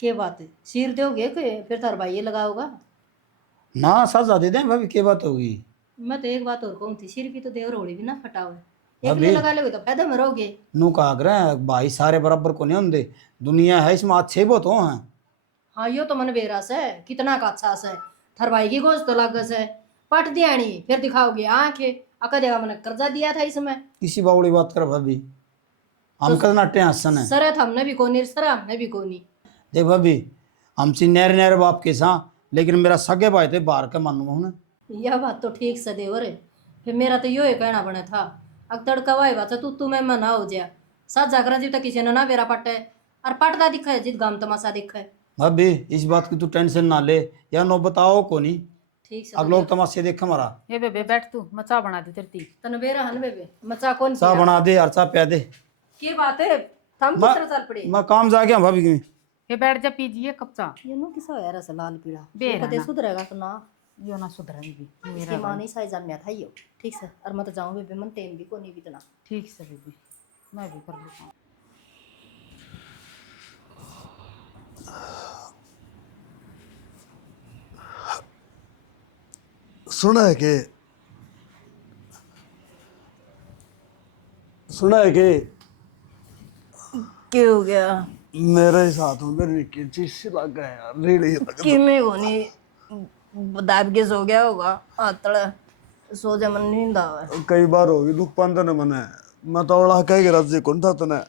के बात है सिर दोगे के फिर थार भाई ये लगाओगा ना सजा दे दें भाभी क्या बात होगी। मैं तो एक बात और कहूँ थी सिर भी तो देवर होली भी ना फटा हुआ एक अभी- ले लगा लोगे तो फायदा में रहोगे। नू का आग्रह भाई सारे बराबर को नहीं होंगे दुनिया है इसमें अच्छे बहुत हो हैं। हाँ यो तो मन बेरास है कितना का अच्छा से थार भाई की गोश्त तो लागस है पट दियानी फिर दिखाओगे आंखें अका देगा मैंने कर्जा दिया था इसमें इसी बावड़ी बात कर भाभी हम करना टेंशन है। सरत हमने भी कोनी सर हमने भी कोनी देख भाभी हमसे नहर नहर बाप के साथ लेकिन मेरा सगे भाई थे बाहर के मानू हूँ। यह बात तो ठीक से देवर है फिर मेरा तो यो ही कहना बने था अब तड़का वाई बात तू तुम्हें मैं ना हो जाए साथ जाकर जीव तक किसी ने ना बेरा पटे और पटदा दिखा है जित गाम तमाशा दिखा है। भाभी इस बात की तू टेंशन ना ले या नो बताओ को नहीं ठीक से अब लोग तमाशे देख हमारा ये बेबे बैठ तू मैं चाय बना दी तेरी तन बेरा हन बेबे मचा कौन चाह बना दे और चाह पिया दे। की बात है थम किस तरह चल पड़े मैं काम जा गया भाभी की। ये बैठ जा पीजिए कप चा ये नो किसा यार ऐसा लाल पीड़ा बेरा कदे ना। सुधरेगा तो ना यो ना सुधरेगी इसकी मां नहीं साई जान में था यो ठीक से और मैं तो जाऊं बेबे मन तेम भी कोनी भी इतना ठीक से बेबी मैं भी कर लेता हूँ। सुना है कि क्या हो गया मेरे साथ में मेरी की चीज सी लग गया यार रेड़ी लग कि मैं कोनी दाब के सो गया होगा आतड़ सो जा मन नींद आवे कई बार होगी दुख पांदा न मने मैं तो औड़ा कह के राजी कौन था तने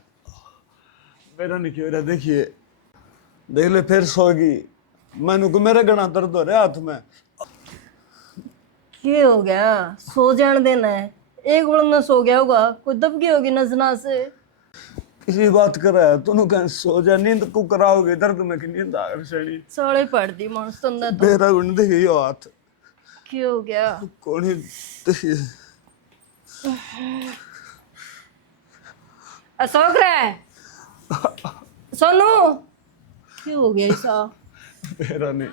मेरा नहीं क्यों देखिए देख ले फिर सोगी मैंने को मेरे गणा दर्द हो रहा हाथ में क्या हो गया सो जान देना है एक बार न सो गया होगा, कोई दब गई होगी नजना से। किसी बात कर रहा है तूने कहीं सो जा, नींद को कराओगे दर्द में की नींद आ रही साले पड़ दी मानस तुमने तो। बेरा गुण देखी हाथ क्यों हो गया? कौन ही देखी अशोक रे, सोनू क्यों हो गया ऐसा? बेरा नहीं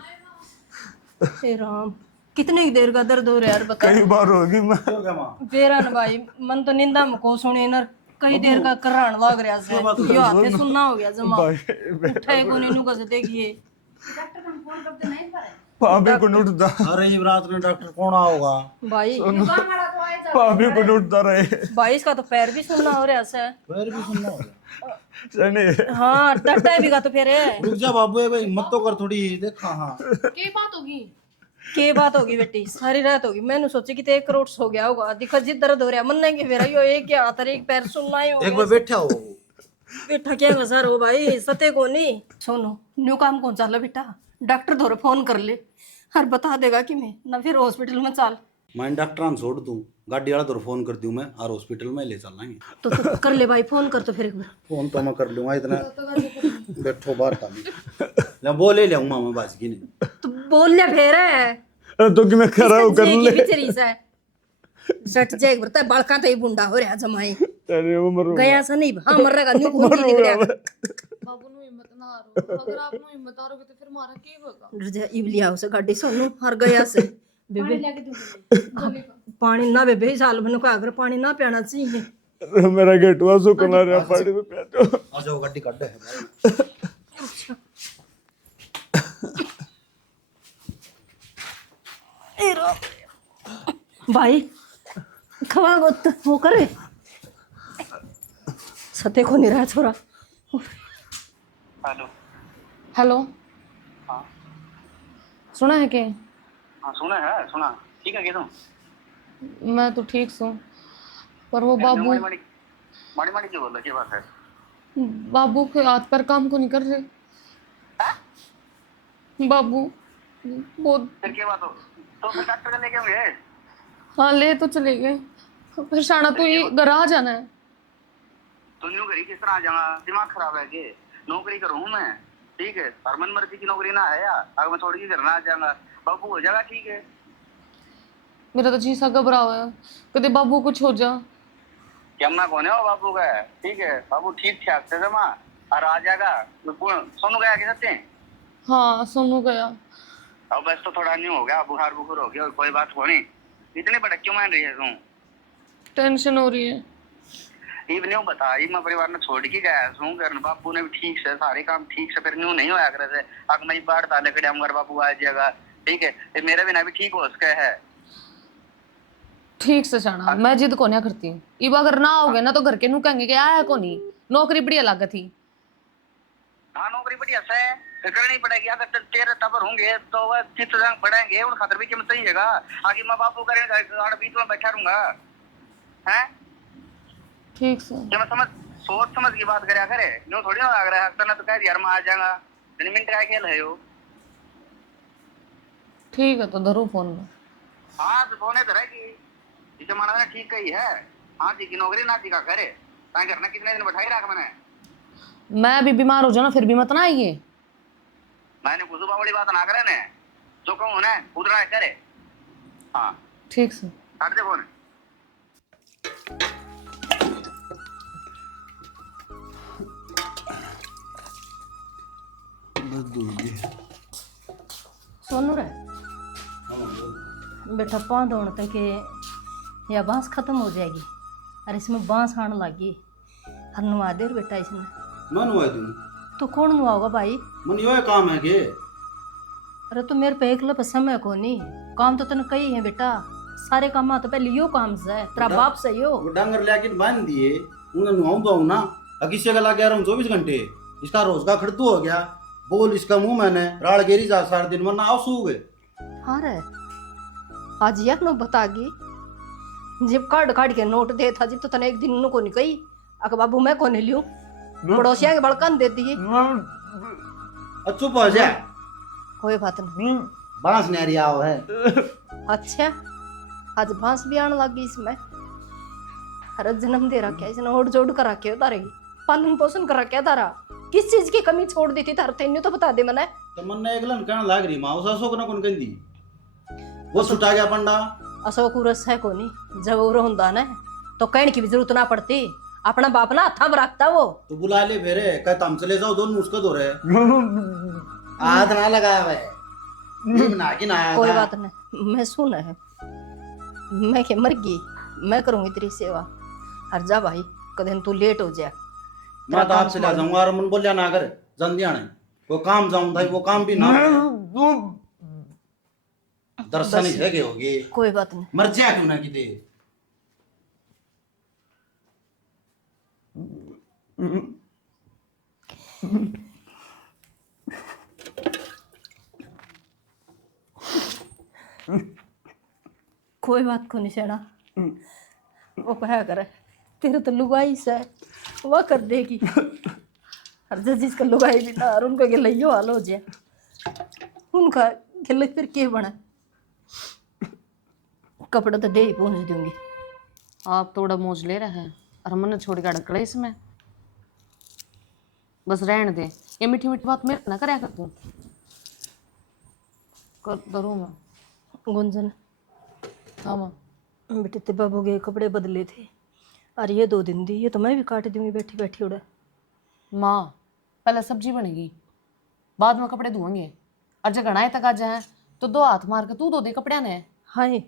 हे राम, कितनी देर का दर्द हो रहा है यार बता। कई बार होगी मैं क्यों क्या माँ बेरा न भाई, मन तो निंदा में को सुने न, कई देर का करान लग रहा से, यो हाथे सुनना हो गया जमा। उठे को नहीं नुका से देखिए। भाभी को उठता अरे जी रात में डॉक्टर कौन होगा? भाई भाभी को उठता रहे भाई इसका तो पैर भी सुनना हो रहा से। पैर भी सुनना होगा। सनी हाँ टट्टा भी का तो फिर रुक जा बाबू, ये भाई हिम्मत तो कर थोड़ी, देखा हाँ की बात होगी? के बात होगी बेटी, सारी रात होगी। मैंने सोची कि 1 करोड़ हो गया होगा, दिखा जी दर्द हो रहा मन नहीं कि मेरा यो एक हाथ और एक पैर सुनना ही हो एक बार बैठा हो बेटा। क्या गजार हो भाई, सते को नहीं। सोनो न्यू काम कौन चला बेटा, डॉक्टर धोरे फोन कर ले और बता देगा कि मैं ना फिर हॉस्पिटल में चल। मैं डॉक्टर छोड़ दूं, गाड़ी वाला तो फोन कर दूं मैं, और हॉस्पिटल में ले चलेंगे। तो कर ले भाई, फोन कर तो फिर एक बार। फोन तो मैं कर लूंगा, इतना बैठो बाहर का बोले ले मैं बाज की नहीं। तो बोल ले फिर तो कि मैं खरा हूं कर ले सट जाए बरता बालका तो ही बुंडा हो रहा जमाई अरे वो मरो गया सा नहीं। हाँ मर रहा न्यू कौन सी निकला बाबू नु हिम्मत ना हारो, अगर आप नु हिम्मत हारोगे तो फिर मारा की होगा? इवलिया उसे गाड़ी सोनू हर गया से बेबे। पानी ना बेबे, साल भर को अगर पानी ना पियाना चाहिए। मेरा गेटवा सुकना रहा पानी में बैठो आ जाओ गाड़ी कट है भाई खवा गोत वो करे सते को नहीं रहा छोरा। हेलो। हेलो, हाँ सुना है के? हाँ सुना है, सुना ठीक है। तुम मैं तो ठीक हूँ, पर वो बाबू माड़ी माड़ी माड़ी माड़ी क्यों बोल रहे, क्या बात है? बाबू के हाथ पर काम को नहीं कर रहे। बाबू बहुत, फिर क्या बात हो? तो फिर डॉक्टर का लेके होंगे। हाँ ले तो चले गए, फिर शाना तो ये घर आ जाना है। तो न्यू करी किस तरह आ जाऊंगा, दिमाग खराब है के? नौकरी करूँ मैं, ठीक है, और मन मर्जी की नौकरी ना है यार। अगर मैं थोड़ी सी करना आ जाऊंगा, बाबू हो जाएगा ठीक है। मेरा तो जी सा घबरा हुआ है, कदे बाबू कुछ हो जा। यमुना कौन है वो बाबू का है, ठीक है। बाबू ठीक ठाक से जमा और आ जाएगा। सोनू गया कि सत्य? हाँ सोनू गया। अब बस तो थोड़ा न्यू हो गया, बुखार बुखार हो गया, कोई बात को नहीं। इतनी भड़क क्यों मान रही है तुम? टेंशन हो रही है। इब न्यू बता, इब मैं परिवार में छोड़ के गया हूँ घर, बापू ने भी ठीक से सारे काम ठीक से, फिर न्यू नहीं होया करे से। अगर मैं बाढ़ ताले कड़े घर बापू आ जाएगा, ठीक है। ये मेरे बिना भी ठीक हो सके है। ठीक से शाना, मैं जिद को नहीं करती हूँ। इब अगर ना हो गए ना तो घर के नू कहेंगे कि आया को नहीं, नौकरी बढ़िया लागत थी। हाँ नौकरी बढ़िया से करनी पड़ेगी। अगर तेरे तबर होंगे तो वह चित्त रंग बढ़ेंगे, उन खातर भी कीमत चाहिएगा। आगे मैं बापू करेंगे बीच में बैठा रहूंगा है। ठीक से जब मैं समझ सोच समझ की बात करे करे, न्यू थोड़ी ना लग रहा है अक्सर ना तो कह दिया मैं आ जाऊंगा। मिनट का खेल है यो। ठीक है तो धरो फोन में। हाँ तो फोन इधर है कि इसे माना मैंने ठीक कही है। हाँ जी की नौकरी ना जी का करे, कहीं करना कितने दिन बैठाई रखा मैंने। मैं अभी बीमार हो जाऊँ ना फिर भी मत ना आइए। मैंने कुसुबा वाली बात ना करे ने, जो कहूँ ना उधर करे। हाँ ठीक से काट दे फोन। सोनू रे बेटा, पाँव दौड़ तक या बांस खत्म हो जाएगी और इसमें बांस आने लगी और नुआ दे बेटा इसने। मन हुआ तुम तो कौन नुआओगा भाई? मन यो काम है के? अरे तो मेरे पे एकला पे समय को नहीं, काम तो तने कई है बेटा, सारे काम तो पहले यो काम से तेरा बाप से यो। वो डांगर लेके बांध दिए, उन्हें नुआऊं तो ना। किसी का लग गया 24 घंटे, इसका रोज का खड़तू हो गया। बोल इसका मुंह मैंने राड़ गेरी जा सारे दिन वरना आओ सू गए। हाँ रे आज यक नो बतागी, जब काट काट के नोट दे था जब तो तने एक दिन उनको नहीं कही अगर बाबू मैं को नहीं लियो, पड़ोसिया के बड़कन दे दिए। चुप हो जा, कोई बात नहीं। बांस नहीं आओ है। अच्छा आज बांस भी आने लगी इसमें। अरे जन्म दे रखा है इसने, ओढ़ जोड़ कर रखे हो तारे, पालन पोषण कर रखा है तारा, किस चीज की कमी छोड़ दी थी तार, तेन्यू तो बता दे मने। तो मन ने एकलन कहना लाग रही माँ उस अशोक ना कौन कहती वो छुटा गया पंडा। अशोक उरस है कोनी, जब उर हुंदा ना तो कहने की भी जरूरत ना पड़ती, अपना बाप ना हथा में रखता वो। तो बुला ले फेरे कहता हम चले जाओ दोनों उसका दो रहे हाथ ना लगाया हुआ ना कि ना कोई बात नहीं, मैं सुना है, मैं के मर गई, मैं करूंगी तेरी सेवा। हर जा भाई, कदम तू लेट हो जा। मैं तो आप चला जाऊंगा और मन बोलिया ना कर जल्दी आने वो काम जाऊं था वो काम भी ना दर्शन ही जगह होगी। कोई बात नहीं, मर जा क्यों ना किते कोई बात को नहीं सेना, वो कहा करे तेरे तो लुगाई से वो कर देगी। हर जिसका लुगाई भी ना और उनका गिल्ला यो हाल हो जाए, उनका गिल्ला फिर के बना, कपड़ा तो दे ही पहुंच दूंगी। आप थोड़ा मौज ले रहे हैं और मन छोड़ के अड़कड़े इसमें, बस रहने दे, ये मीठी मीठी बात मेरे ना कराया कर तू। करूँ मैं गुंजन, हाँ माँ। बेटे ते बाबू के कपड़े बदले थे और ये 2 दिन दी, ये तो मैं भी काट दूंगी बैठी बैठी उड़ा। माँ पहले सब्जी बनेगी, बाद में कपड़े धोएंगे, और जब गणाए तक आ जाए तो 2 हाथ मार के तू धो दे कपड़े ने। हाय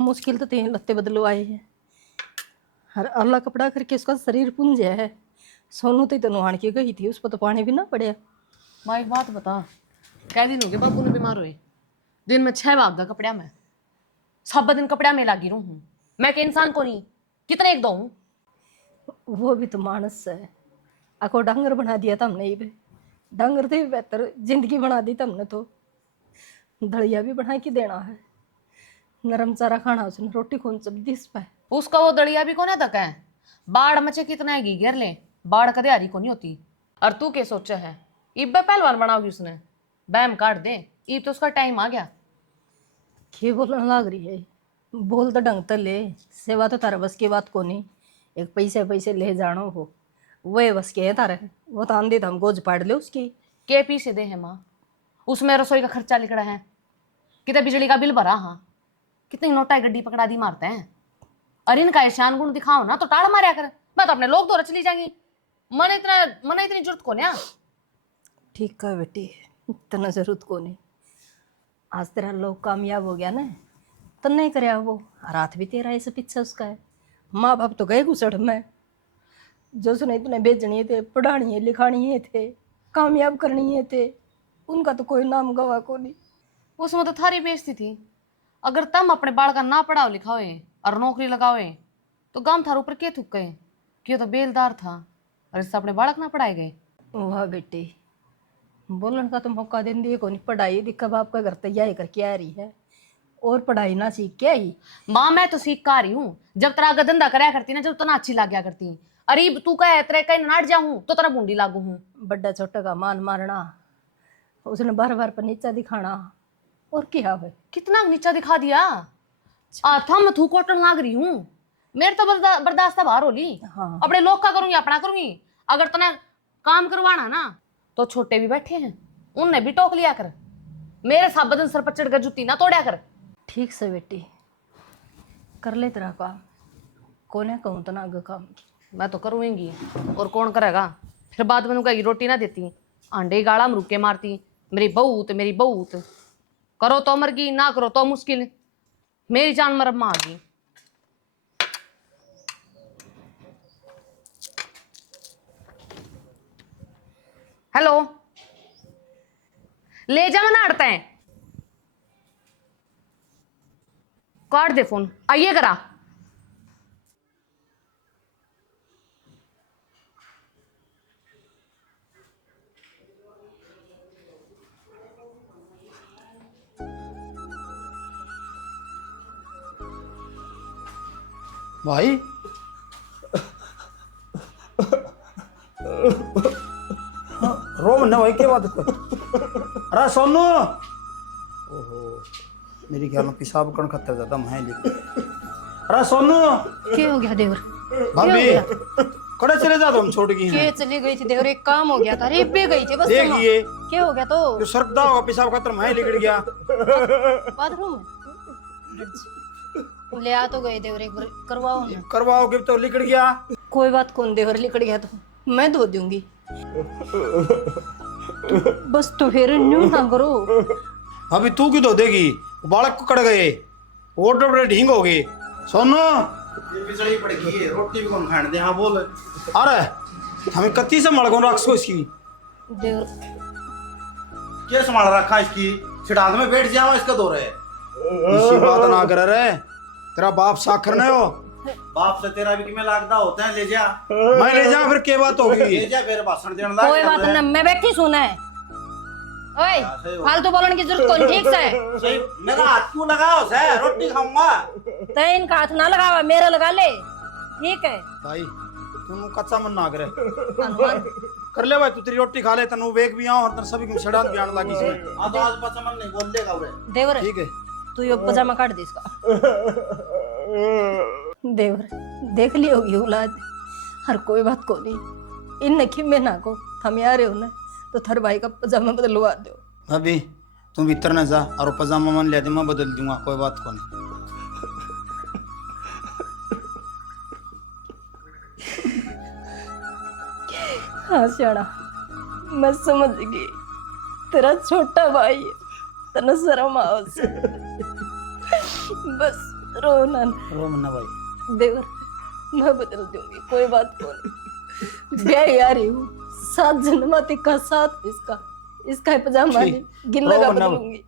मुश्किल तो 3 लत्ते बदलो आए हैं, हर अल्लाह कपड़ा करके उसका शरीर पुंजा है। सोनू तो नहान की गई थी, उस पर तो पानी भी ना पड़े। माँ एक बात बता, कै दिन हो गए बाबू ने बीमार हुए, दिन में 6 बार कपड़ा में, सब दिन कपड़ा में लागी रहूं हूँ मैं के इंसान को नहीं, कितने एक दो हूँ। वो भी तो मानस है, आको डांगर बना दिया था हमने, ये डांगर से भी बेहतर जिंदगी बना दी तुमने तो। दलिया भी बना के देना है, नरम चारा खाना, उसने रोटी खून सब्जी इस पे। उसका वो दड़िया भी कोने तक है, बाढ़ मचे कितना है घेर ले, बाढ़ कदे हारी को नहीं होती। और तू क्या सोचा है, इब पहलवान बनाओगी उसने, बैम काट दे, इब तो उसका टाइम आ गया। के बोलने लग रही है, बोल तो ढंग तो ले, सेवा तो तारा बस की बात को नहीं, एक पैसे पैसे ले जानो हो वो बस के है तारे, वो तो आंधी हम गोज पाड़ ले उसकी। के पी से दे है माँ, उसमें रसोई का खर्चा लिखड़ा है, कितने बिजली का बिल भरा, हाँ कितनी नोटा गड्डी पकड़ा दी मारते हैं। और इनका शान गुण दिखाओ ना तो टाड़ मारा कर, मैं तो अपने लोग दौरा चली जाएंगी, मन इतनी जरूरत को नहीं। ठीक है बेटी, इतना जरूरत को नहीं, आज तेरा लोग कामयाब हो गया ना, तो नहीं करे वो, रात भी तेरा ऐसे पीछे उसका है। माँ बाप तो गए घुसड़ में, जो उसने इतने भेजनी थे, पढ़ानी है लिखानी थे, कामयाब करनी थे, उनका तो कोई नाम गवा को नहीं। उसमें तो थारी बेइज्जती थी, अगर तुम अपने बाल का ना पढ़ाओ लिखाओ और नौकरी लगाओ तो गांव थार ऊपर के थुक गए कि तो बेलदार था और इससे अपने बालक ना पढ़ाए गए। वाह बेटी, बोलने का तो मौका दें दिए को नहीं, पढ़ाई दिक्का बाप का घर तैयारी करके आ रही है और पढ़ाई ना सीख के आई। माँ मैं तो सीख का रही हूँ, जब तेरा आगे धंधा कराया करती ना, जब तना अच्छी लग गया करती, अरे तू कह तेरे कहीं नाट जाऊँ तो तेरा बूंदी लागू हूँ। बड्डा छोटा का मान मारना, उसने बार बार पर नीचा दिखाना, और क्या है कितना नीचा दिखा दिया, थम थू कोटन लाग रही हूँ, मेरे तो बर्दाश्त बाहर होली। हाँ। अपने लोग का करूंगी अपना करूंगी, अगर तने काम करवाना ना तो छोटे भी बैठे हैं उनने भी टोक लिया कर, मेरे साब दिन सर पर चढ़ कर जुत्ती ना तोड़ा कर। ठीक से बेटी, कर ले तेरा काम, कोने कहूँ तो ना आगे काम की। मैं तो करूँगी और कौन करेगा, फिर बाद में कहेगी रोटी ना देती, आंडे गाड़ा में रुके मारती, मेरी बहुत मेरी बहुत, करो तो मरगी ना करो तो मुश्किल, मेरी जान मरब में आ गई। हेलो, ले जा मना अड़ता है, काट दे फोन, आइए करा। भाई रो मन्ना भाई, क्या बात कर। अरे सोनू, ओहो मेरी ख्याल में पेशाब कण खत्तर ज्यादा मैं। अरे सोनू, क्या हो गया देवर? भाभी कड़े चले जा तुम छोड़ गई के हैं चली गई थी देवर, एक काम हो गया था, रेप पे गई थी बस। देखिए क्या हो गया तो? जो सरकदा होगा पेशाब खत्म है लिकड़ गया। बाथरूम में ले आ तो गए देवर, एक बार करवाओ ना। करवाओगे तो लिकड़ गया। कोई बात कौन देवर, लिकड़ गया तो मैं धो दूंगी। बस तो फिर न्यू ना करो। अभी तू क्यों धो देगी, बालक को कड़ गए और डबड़े ढींग हो गए। सोनो ये बिचड़ी पड़ गई है, रोटी भी कौन खाने दे। हाँ बोल। अरे हमें कत्ती से मड़को रख सो इसकी। देवर क्या संभाल रखा इसकी, सिटांत में बैठ जाओ इसका दो रहे। इसी बात ना कर रे, तेरा बाप साखर न हो। बाप से तेरा भी किमें लागदा होता है, ले जा। मैं ले जा फिर के बात होगी। ले जा फिर भाषण देने लग। कोई बात ना, मैं बैठी सुना है। ओए फालतू बोलने की जरूरत कौन, ठीक से? सही मेरा हाथ क्यों लगाओ से, रोटी खाऊंगा। तो इनका हाथ ना लगावा, मेरा लगा ले, ठीक है? भाई तुम कच्चा मन ना करे, हनुमान कर ले भाई, तू तेरी रोटी खा ले, तनु वेग भी आओ और तेरे सभी को छड़ा भी आने लगी इसमें। हाँ तो आज पचमन नहीं बोल देगा उरे। देवर ठीक है तू ये पजामा काट दे इसका। देवर देख ली होगी औलाद, हर कोई बात को नहीं। इन नखी में ना को थम यारे हो ना, तो थर भाई का पजामा बदलवा दो। अभी तुम भीतर न जा और पजामा मन ले दे, मैं बदल दूंगा, कोई बात को नहीं। हाँ श्याणा, मैं समझ गई, तेरा छोटा भाई है, तना शर्म आओ से। बस रो ना। रो मन्ना भाई। देवर मैं बदल दूंगी, कोई बात को नहीं। ब्याह यारी हूँ, 7 जन्माती का साथ इसका पजामा नहीं गिल्ला का बदलूंगी,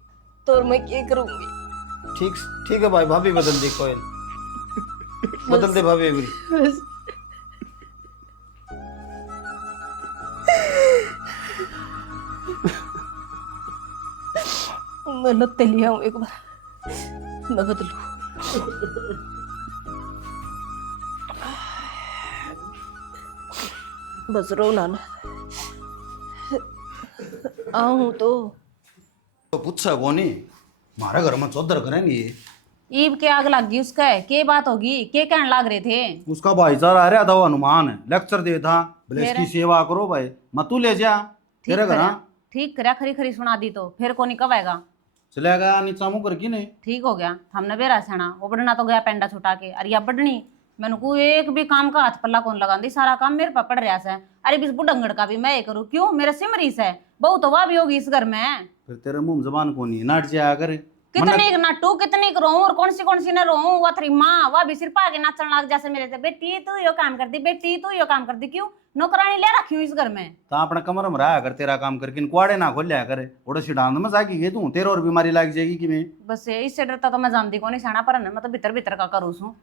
तो मैं क्या करूंगी? ठीक है भाई, भाभी बदल दे, कोई बदल दे भाभी भी। बस मैं लत्ते लिया हूँ, एक बार मैं बदलू। बस रो ना आऊं तो पूछा कोनी, हमारे घर में चौधर करेंगे ये। ईब के आग लग गई उसका है, के बात होगी, के कहने लाग रहे थे? उसका भाईचारा आ रहा था, वो हनुमान है, लेक्चर दे था बोले इसकी सेवा करो भाई, मत तू ले जा तेरे घर। ठीक करा, खरी खरी सुना दी तो फिर कोनी कब आएगा? चलेगा नीचा मुँह करके नहीं। ठीक हो गया, हमने बेरा सेना वो बढ़ना तो गया पेंडा छुटा के, अरे या बढ़नी मैंने को एक भी काम का हाथ पल्ला कौन लगा दी, सारा काम मेरे पर पड़ रहा है। अरे बिस बुढ़ंगड़ का भी मैं ये करूँ, क्यों? मेरा सिमरीस है, बहू तो वह भी होगी इस घर में। फिर तेरे मुंह जबान को नहीं नाट जाया करे। कितनी नाटू, कितनी रोऊं और कौन सी न रोऊं? वह तेरी माँ वह भी सिर पा के नाचन लग जैसे मेरे से, बेटी तू यो काम कर दी, बेटी तू यो काम कर दी। क्यों? नौकरानी ले रखी हूँ इस घर में। तो अपने कमरे में रहा कर, तेरा काम करके कुआड़े ना खोल लिया करे। ओडे सिडांत में जाके गए तू, तेरे और बीमारी लग जाएगी कि मैं। बस इससे डरता तो मैं जानती कौन सियाना, पर मैं तो भीतर भीतर का करूँ सू।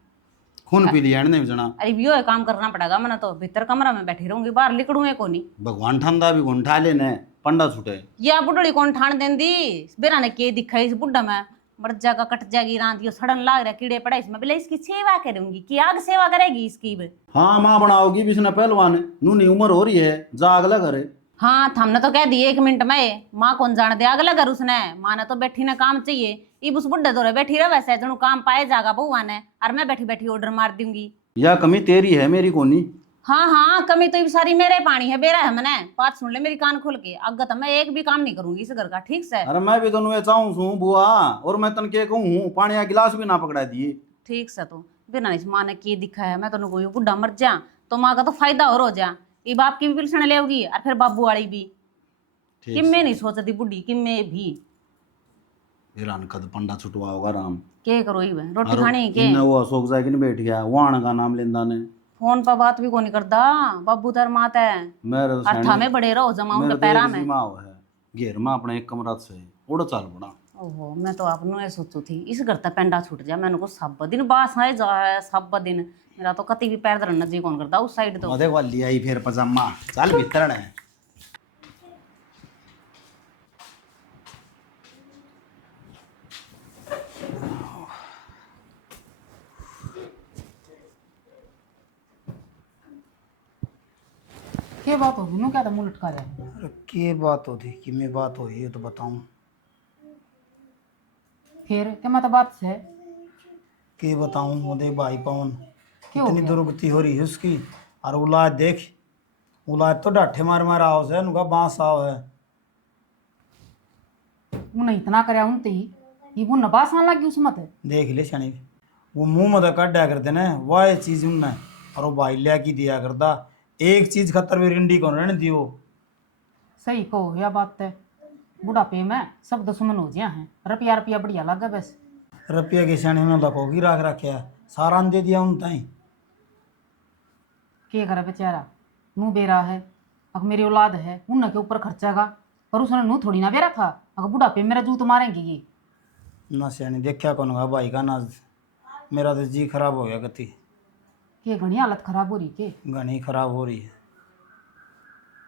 खून पी लिया ने जना। अरे भी यो काम करना पड़ेगा, मैंने तो भीतर कमरा में बैठी रहूंगी, बाहर लिकड़ू है कोनी। भगवान ठंडा भी घुंठा लेने पंडा छुटे। या बुढ़ड़ी कौन ठाण देंदी, बेरा ने के दिखा इस बुढ़ा में, मर जाएगा कट जाएगी रात, यो सड़न लाग रहा कीड़े पड़ा इसमें, बोले इसकी सेवा करूंगी, कि आग सेवा करेगी इसकी भी। हाँ माँ बनाओगी भी, इसने पहलवान नूनी उम्र हो रही है, जा अगला करे। हाँ हमने तो कह दिए 1 मिनट में, माँ कौन जान दे अगला घर उसने, माँ ने तो बैठी ने काम चाहिए, इब उस बुढ़े दौरे बैठी रहे वैसे जनु काम पाए जागा बउआ ने, और मैं बैठी बैठी ऑर्डर मार दूंगी। या कमी तेरी है मेरी कोनी। हाँ हाँ कमी तो सारी मेरे पानी है, बेरा है मैंने बात सुन ले मेरी कान खोल के, अगर तो मैं एक भी काम नहीं करूंगी इस घर का, ठीक से? अरे मैं भी तनु चाहूँ सू बुआ, और मैं तन के कहूँ पानी का गिलास भी ना पकड़ा दिए। ठीक से तो बिना इस माँ ने के दिखा है, मैं तो कोई बुढ़ा मर जा तो माँ का तो फायदा और हो जा, ये बाप की भी पिलसने ले होगी और फिर बाबू वाली भी। किम्मे नहीं सोचती बुढ़ी, किम्मे भी ईरान कद पंडा छुटवा होगा राम। के करो ही रोटी खानी के वो अशोक जाए कि नहीं बैठ गया वाण का नाम लेंदा ने, फोन पर बात भी को नहीं करता, बाबू तर मात है मेरे अर्था में बड़े रहो जमाऊं के पैरा में। है घेर में अपने एक कमरा से उड़ चाल पड़ा। ओहो मैं तो आपनो ये सोचू थी इस घर तक पेंडा छूट जा, मैंने को सब दिन बास आए जा, सब दिन मेरा तो कति भी पैर धरना जी कौन करता उस साइड तो। देखो लिया ही फिर पजामा चल भीतर है। क्या बात होगी नो, क्या था मुंह लटका रहा है? अरे के बात होती कि मैं बात हो ये तो बताऊं। फिर क्या मतलब बात है? के बताऊं, वो देख भाई पवन इतनी दुर्गति हो रही है उसकी। और औलाद देख, औलाद तो डाठे मार मार आओ है, उनका बांस आओ है। उन्हें इतना करया उनते ही ये वो नबास आने लगी उस मत देख ले शनि, वो मुंह मत काटा करते ना वह चीज उनने, और वो भाई लिया की दिया करता। एक चीज खतर भी रिंडी को रहने दी वो। सही कहो यह बात है। बुढ़ापे में सब दुश्मन हो गया हैं। रुपया रुपया बढ़िया लगा बस। रुपया के शनि में लखोगी राख रखे सारा दे दिया उन ताई। क्या करे बेचारा, नू बेरा है। अब मेरी औलाद है उन के ऊपर खर्चा का, पर उसने नू थोड़ी ना बेरा था। अगर बुढ़ापे मेरा जूत मारेंगे ये ना सियानी देखा कौन गा भाई का ना, मेरा तो जी खराब हो गया गति। के घनी हालत खराब हो रही के घनी खराब हो रही है।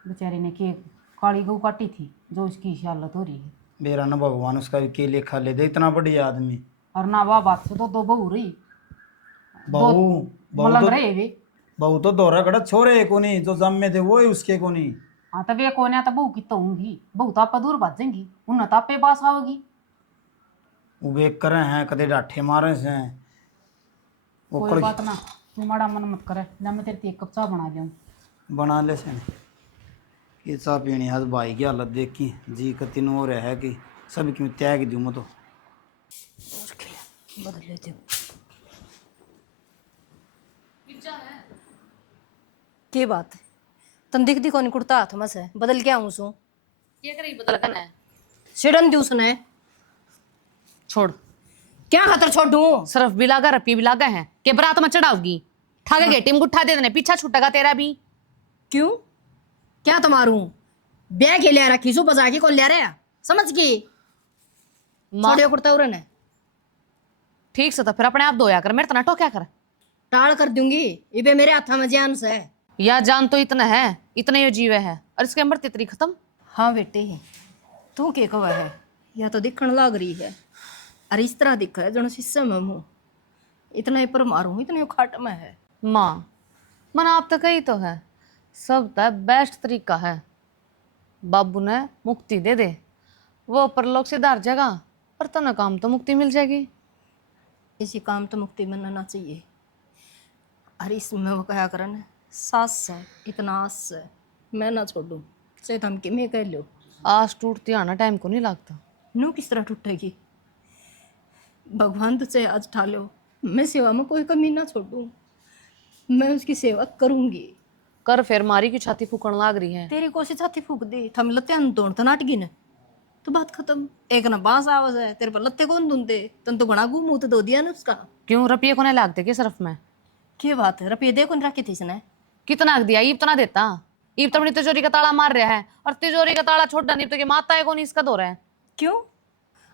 बेचारे ने के काली गऊ काटी थी जो इसकी हालत हो रही है। मेरा न भगवान उसका भी के लेखा ले दे, इतना बढ़िया आदमी। और ना वाह बात से तो दो बहू रही बहू मलंग रहे वे। बहू तो दोहरा कड़ा छोरे को नहीं, जो जम में थे वो ही उसके को नहीं। हाँ तो वे कोने तो बहू की तो होंगी, बहू तो आप दूर भाजेंगी उन तो आपे पास आओगी। वो बेक करे हैं कदे डाठे मारे से वो कोई बात ना, तू माड़ा मन मत करे ना, मैं तेरे लिए एक कप चाय बना लिया। बना ले से ये चाह पीनी आज भाई की हालत देख की जी कतिन हो रहा है कि सब क्यों त्याग दूँ मैं तो बदल लेते हो। के बात है तन दिख दी कौन कुर्ता हाथ में से बदल क्या हूँ सो क्या करेगी बदल करना है? सिडन दी उसने छोड़, क्या खतर छोड़ू। सिर्फ भी लागा रपी भी लागा है के बरात में चढ़ाओगी। ठागे के टीम गुट्ठा दे देने, पीछा छूटेगा तेरा भी। क्यों क्या तुम्हारू ब्याह के लिया रखी सो बजा के कौन लिया रहा समझ गई। छोड़ियो कुर्ता उरन है ठीक से तो फिर अपने आप धोया कर, मेरे तना टोक्या कर। टाल कर दूंगी इबे मेरे हाथा में जान से। या जान तो इतना है, इतने यो जीवे है और इसके अंबर तितरी खत्म। हाँ बेटे तू के कवा है या तो दिखण लाग रही है अरे इस तरह दिखा है जनो शीशे में मुंह इतना ही पर मारू इतने खाट में है। माँ मन आप तो कही तो है, सब तो बेस्ट तरीका है। बाबू ने मुक्ति दे दे, वो परलोक से दार जाएगा और तना काम तो मुक्ति मिल जाएगी। इसी काम तो मुक्ति मिलना चाहिए। अरे इसमें वो कहा करन सास से इतना आस से मैं ना छोड़ू से धमकी में कह लो। आस टूटती आना टाइम को नहीं लगता। नू किस तरह टूटेगी भगवान तुझे आज ठालो। मैं सेवा में कोई कमी ना छोड़ू, मैं उसकी सेवा करूंगी। कर फिर मारी की छाती फूकण लाग रही है। तेरी कोशिश छाती फूक दी थम लत्ते दौड़ तो नाटगी ने तो बात खत्म। एक ना बांस आवाज है तेरे पर लत्ते कौन दूंदे तन तो घना मुंह तो दो दिया ना उसका। क्यों रुपये को नहीं लागते के सिर्फ में? क्या बात है रुपये दे कौन रखी थी इसने? कितना दिया ईब तना देता? ईब तो अपनी तिजोरी का ताला मार रहा है और तिजोरी का ताला छोटा नहीं तो के माता है कौन इसका दो रहा है। क्यों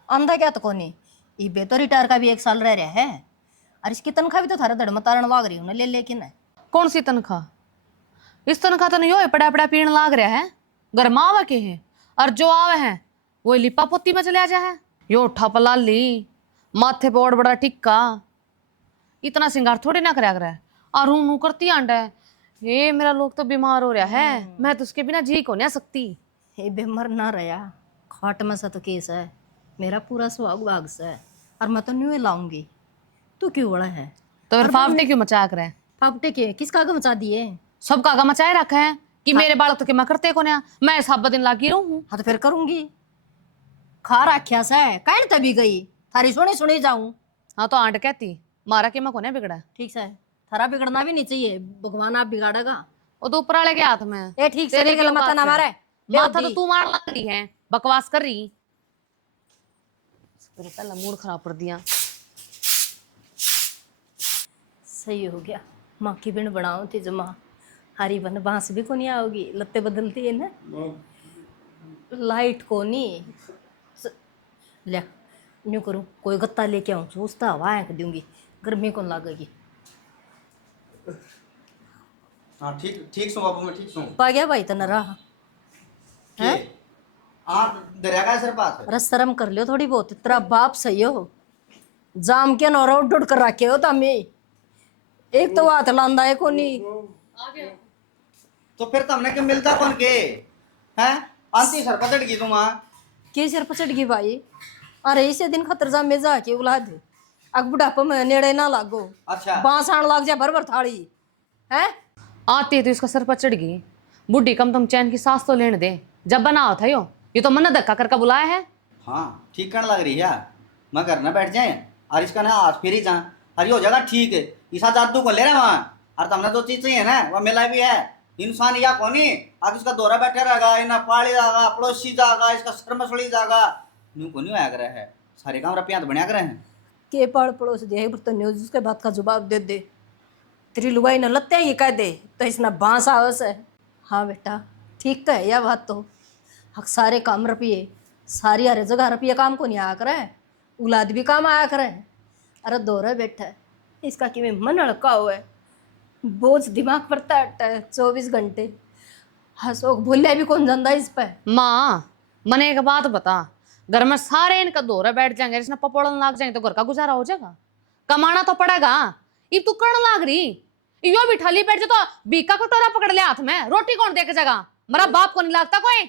अंधा क्या तो कोनी इबे तो रिटायर का भी 1 साल रह रहा है और इसकी तनख्वाह भी तो थारे धड़ मतारण वाग रही हूं ले लेकिन है। कौन सी तनख्वाह? इस तनख्वाह तो नहीं हो पड़ा पड़ा पीण लाग रहा है। घर में आवे के है और जो आवे हैं वो लिपा पोती में चले आ जा है। यो ठपला ली माथे पे और बड़ा टिक्का, इतना सिंगार थोड़ी ना करा है। और रू करती आंडा है ये मेरा लोग तो बीमार हो रहा है, मैं तो उसके बिना जी को नहीं सकती। हे बेमर ना रहा खाट में सा तो केस है मेरा पूरा सुहाग भाग से है और मैं तो न्यू लाऊंगी। तू क्यों बड़ा है तो फिर फावटे क्यों मचा कर है? फापटे के किस कागज मचा दिए? सब कागा मचाए रखा है कि मेरे बालक तो के मैं करते को नहीं, मैं सब दिन लागी रहूं। हाँ तो फिर करूंगी खा रख्या से कहीं तभी गई थारी सुनी सुनी जाऊं। हाँ तो आंट कहती मारा के मैं को नहीं बिगड़ा। ठीक है थारा बिगड़ना भी नहीं चाहिए भगवान आप बिगाड़ेगा। वो तो ऊपर वाले के हाथ में ए ठीक से लेके मत ना मारे माथा तो तू मार लग रही है बकवास कर रही। मेरे पहला मूड खराब कर दिया। सही हो गया माँ की बिन बनाओ थी जो माँ हरी बन बांस भी को नहीं आओगी लत्ते बदलती है ना लाइट को नहीं ले न्यू करूँ कोई गत्ता लेके आऊँ सोचता हवा है दूंगी गर्मी कौन लागेगी। हाँ ठीक ठीक सो बाबू मैं ठीक सो पा गया भाई तना रहा है आप दरिया का सर पास रस शर्म कर लियो थोड़ी बहुत तेरा बाप सही हो जाम के नौरा उड़ कर रखे हो तमें एक तो हाथ लांदा है को नहीं तो फिर तुमने के मिलता कौन के हैं आंटी सर पचड़ गई तुम के सिर पचट गई भाई अरे इसे दिन खतर जा में जा के औलाद अब बुढ़ापे में नेड़े ना लागो। अच्छा बांस आण लाग जाए भर भर थाली है। आती है तो इसका सर पर चढ़ गई। बुढ़ी कम तुम चैन की सांस तो लेने दे। जब बनाओ था ये तो मन धक्का करके बुलाया है। हाँ ठीक करने लग रही है। मैं घर ना बैठ जाए और इसका ना हाथ फिर ही जा अरे हो जाएगा ठीक है। ईसा जादू को ले रहे वहाँ और तुमने जो चीज चाहिए ना वह मिला भी है। इंसान या कोनी आगे इसका दौरा बैठा रहेगा इना पाली जाएगा पड़ोसी जाएगा इसका सर मसड़ी जाएगा न्यू को नहीं आया करे है। सारे काम रुपया तो बढ़िया करे हैं के पाड़ पड़ोस दे बर्तन न्यूज उसके बात का जवाब दे दे। तेरी लुगाई न लत्ते ये कह दे तो इसना बांस आवस है। हाँ बेटा ठीक है यह बात तो हक सारे काम रुपये सारी हर जगह रुपये काम को नहीं आया करे औलाद भी काम आया करे। अरे दौरे बैठा है इसका कि मन हड़का हुआ है बोझ दिमाग पर तट है 24 घंटे। हंसोक बोलिया भी कौन जानता इस पे। माँ मने एक बात बता घर में सारे इनका दौरा बैठ जाएंगे इसने पपड़न लाग जाएंगे तो घर का गुजारा हो जाएगा। कमाना तो पड़ेगा। इब तू करण लाग रही यो भी ठाली बैठ जा तो बीका कटोरा पकड़ ले हाथ में रोटी कौन देके जाएगा। मेरा बाप को नहीं लगता कोई।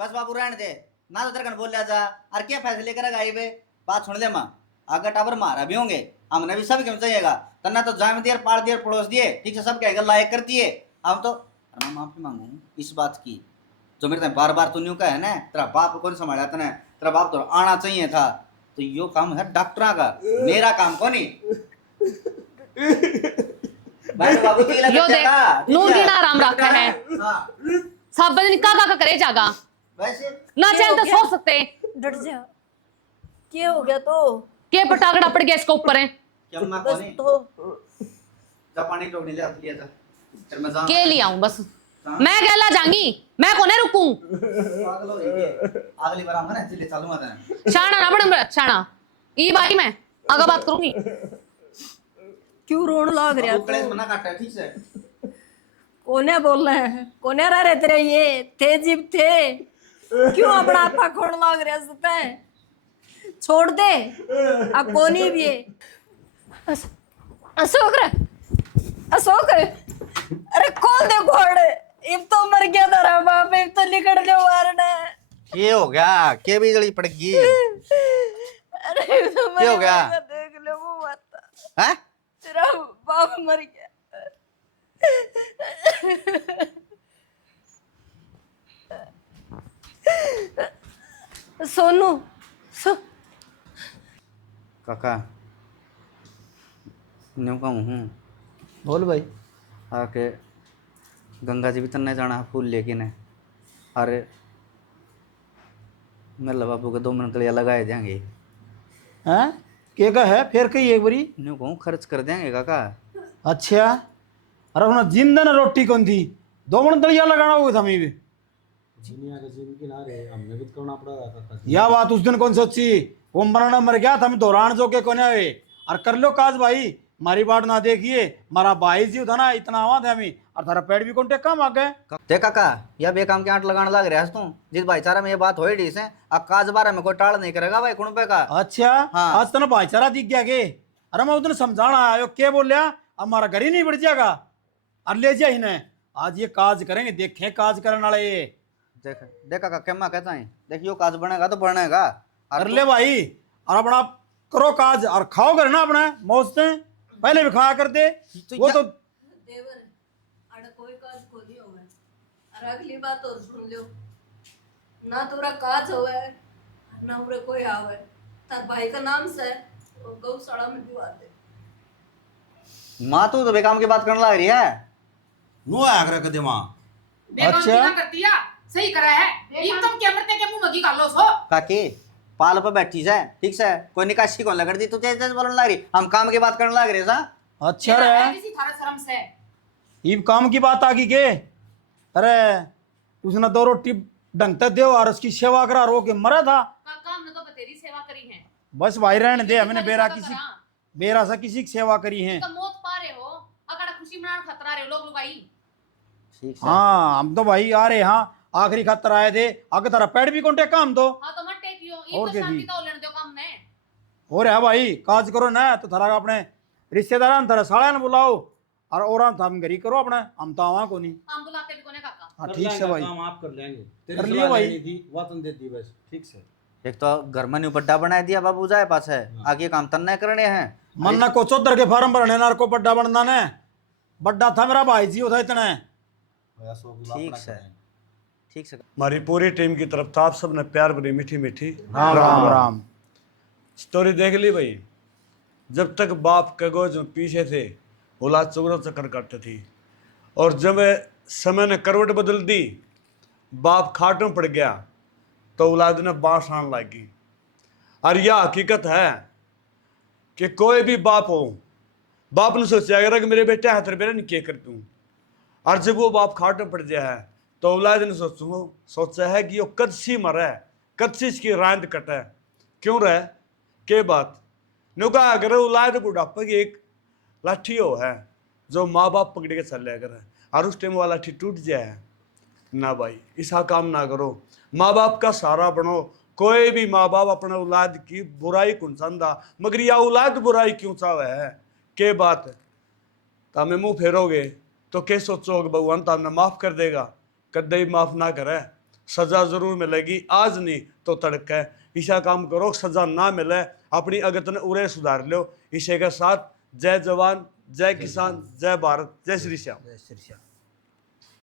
बस बाबू रहने दे ना तो तेरे बोल जा और क्या फैसले करेगा ये बे बात सुन ले माँ आगे टावर मारा भी होंगे हमने भी सब क्यों चाहिएगा तन्ना तो जाम दिया पाड़ दिया पड़ोस दिए ठीक से सब कहेगा लायक कर दिए। हम तो मैं माफी मांगू इस बात की जो मेरे बार बार तू न्यू का है ना तेरा बाप को नहीं संभाला तने तेरा बाप तो आना चाहिए था तो यो काम है डॉक्टर का मेरा काम को नहीं। बाबू यो देख नूर की ना आराम रखा है सब बजन का करे जागा वैसे ना चाहे तो सो सकते। डट जा क्या हो गया तो के पटाखड़ा पड़ गया इसके ऊपर है क्या मैं बस कोनी तो जा पानी टोकने ले लिया था फिर मैं जा के ले आऊं बस मैं गैला जाऊंगी मैं कोने रुकूं। पागल हो रही है अगली बार आऊंगा ना चलिए चालू मत है शाना ना बड़ा शाना ई बाई मैं आगे बात करूंगी। क्यों रोन लाग रहा कलेश मना काटा है ठीक से कोने बोल रहे हैं कोने रह रहे तेरे ये थे जीव थे क्यों अपना आपा खोड़ लाग रहा सुते छोड़ दे अब कोनी भी है। अशोक रे अशोक अरे खोल दे घोड़े इब तो मर गया तेरा बाप इब तो निकल गया मारने। ये हो गया के बिजली पड़ गई अरे इब तो क्या हो गया? देख ले वो बात हैं तेरा बाप मर गया। सोनू काका न्यू कहूँ हूँ बोल भाई। आके गंगा जी भी तन्ने जाना फूल लेके ने अरे मेरे बाबू के 2 मिनट के लिए लगाए देंगे हैं के का है फिर कही एक बारी। न्यू कहूँ खर्च कर देंगे काका। अच्छा अरे उन्हें जिंदा ना रोटी कौन थी 2 मिनट तलिया लगाना होगा था मैं भी यह बात उस दिन कौन सोची वो मरना मर गया था मैं दौरान जो के कोने आए और कर लो काज भाई मारी बात ना देखिए मारा भाई जी था ना इतना आवा था हमें और थारा पेड़ भी कौन टेका आ गए। देख काका यह बेकाम के आंट लगाने लग रहा है तू जिस भाईचारा में ये बात हो डी से अब काज बारे में कोई टाल नहीं करेगा भाई कुण पे का। अच्छा हाँ। आज तना भाईचारा दिख गया के अरे मैं उधर समझाना आयो के बोल लिया हमारा घर ही नहीं बढ़ जाएगा और ले जाए इन्हें आज ये काज करेंगे देखें काज करने वाले ये देख देख काका क्या मैं कहता है देखियो काज बनेगा तो बनेगा कर ले भाई और अपना करो काज और खाओ कर ना अपना मौज से पहले भी खाया करते वो तो देवर अरे कोई काज को नहीं होवे और अगली बात और सुन लो ना तोरा काज होवे ना उरे कोई आवे तार भाई का नाम से वो गौशाला में दिवा दे। माँ तू तो बेकाम की बात करने लग रही है नो आया करे कदे मां अच्छा करती है सही करा है ये तुम क्या मरते के मुंह मगी कर लो सो काकी पाल पे बैठी से ठीक से कोई निकासी कौन लग रही तू तेज बोलने लग रही हम काम की बात करने लग रहे सा। अच्छा रे किसी थारा शर्म से ये काम की बात आ गई के अरे उसने 2 रोटी ढंग तक दो और उसकी सेवा करा रो के मरा था काम ने तो बतेरी सेवा करी है बस भाई रहने दे हमने बेरा सा किसी की सेवा करी है। तो मौत पा रहे हो अगर खुशी मनाने खतरा रहे हो लोग लुगाई ठीक है हाँ हम तो भाई आ रहे हाँ आखिरी खतर आए थे आगे तारा पेड़ भी कौन टेका हम तो हाँ तो मत टेकियो और ये के तो शांति जी। तो लेने दो काम में हो रहा भाई काज करो ना तो थारा अपने रिश्तेदार थारा साड़ा ने बुलाओ और हम घरी करो अपना हम तो आवा को नहीं। हम बुलाते भी कोने काका हाँ ठीक से भाई काम आप कर लेंगे कर लियो भाई। थी वतन दे दी बस ठीक से एक तो घर में न्यू बड्डा बना दिया बाबू जाए पास है, आगे काम तन्ना करने हैं। मन ना को चौधर के फार्म भरने ना को बड्डा बनना ने, बड्डा था मेरा भाई जी उधर इतने। ठीक है, ठीक है। हमारी पूरी टीम की तरफ से आप सबने प्यार भरी मीठी मीठी राम राम राम। स्टोरी देख ली भाई। जब तक बाप के गोद में पीछे थे औलाद चुगलो चक्कर काटती थी, और जब समय ने करवट बदल दी, बाप खाटों पड़ गया तो औलाद ने बांस आने लगी। और यह हकीकत है कि कोई भी बाप हो, बाप ने सोचा अगर कि मेरे बेटे हाथ बेरा नहीं क्या कर दूँ, और जब वो बाप खाटों पड़ गया है तो औलाद ने सोचा है कि वो कद सी मरे, कद सी इसकी रांद कटे, क्यों रहे के बात नु कहा अगर औलाद बुढ़ापे की एक लाठी हो है जो माँ बाप पकड़ के चल लिया करे, और उस टाइम वो लाठी टूट जाए ना भाई, ऐसा काम ना करो। माँ बाप का सहारा बनो। कोई भी माँ बाप अपने औलाद की बुराई कौन चाहता, मगर यह औलाद बुराई क्यों चाहे है के बात तमें मुंह फेरोगे तो क्या सोचोगे भगवान तो हमने माफ कर देगा? कदे ही माफ ना करे, सजा जरूर मिलेगी, आज नहीं तो तड़के। ऐसा काम करो सजा ना मिले, अपनी अगत ने उरे सुधार लो। इसे के साथ जय जवान, जय किसान, जय भारत, जय श्री श्याम।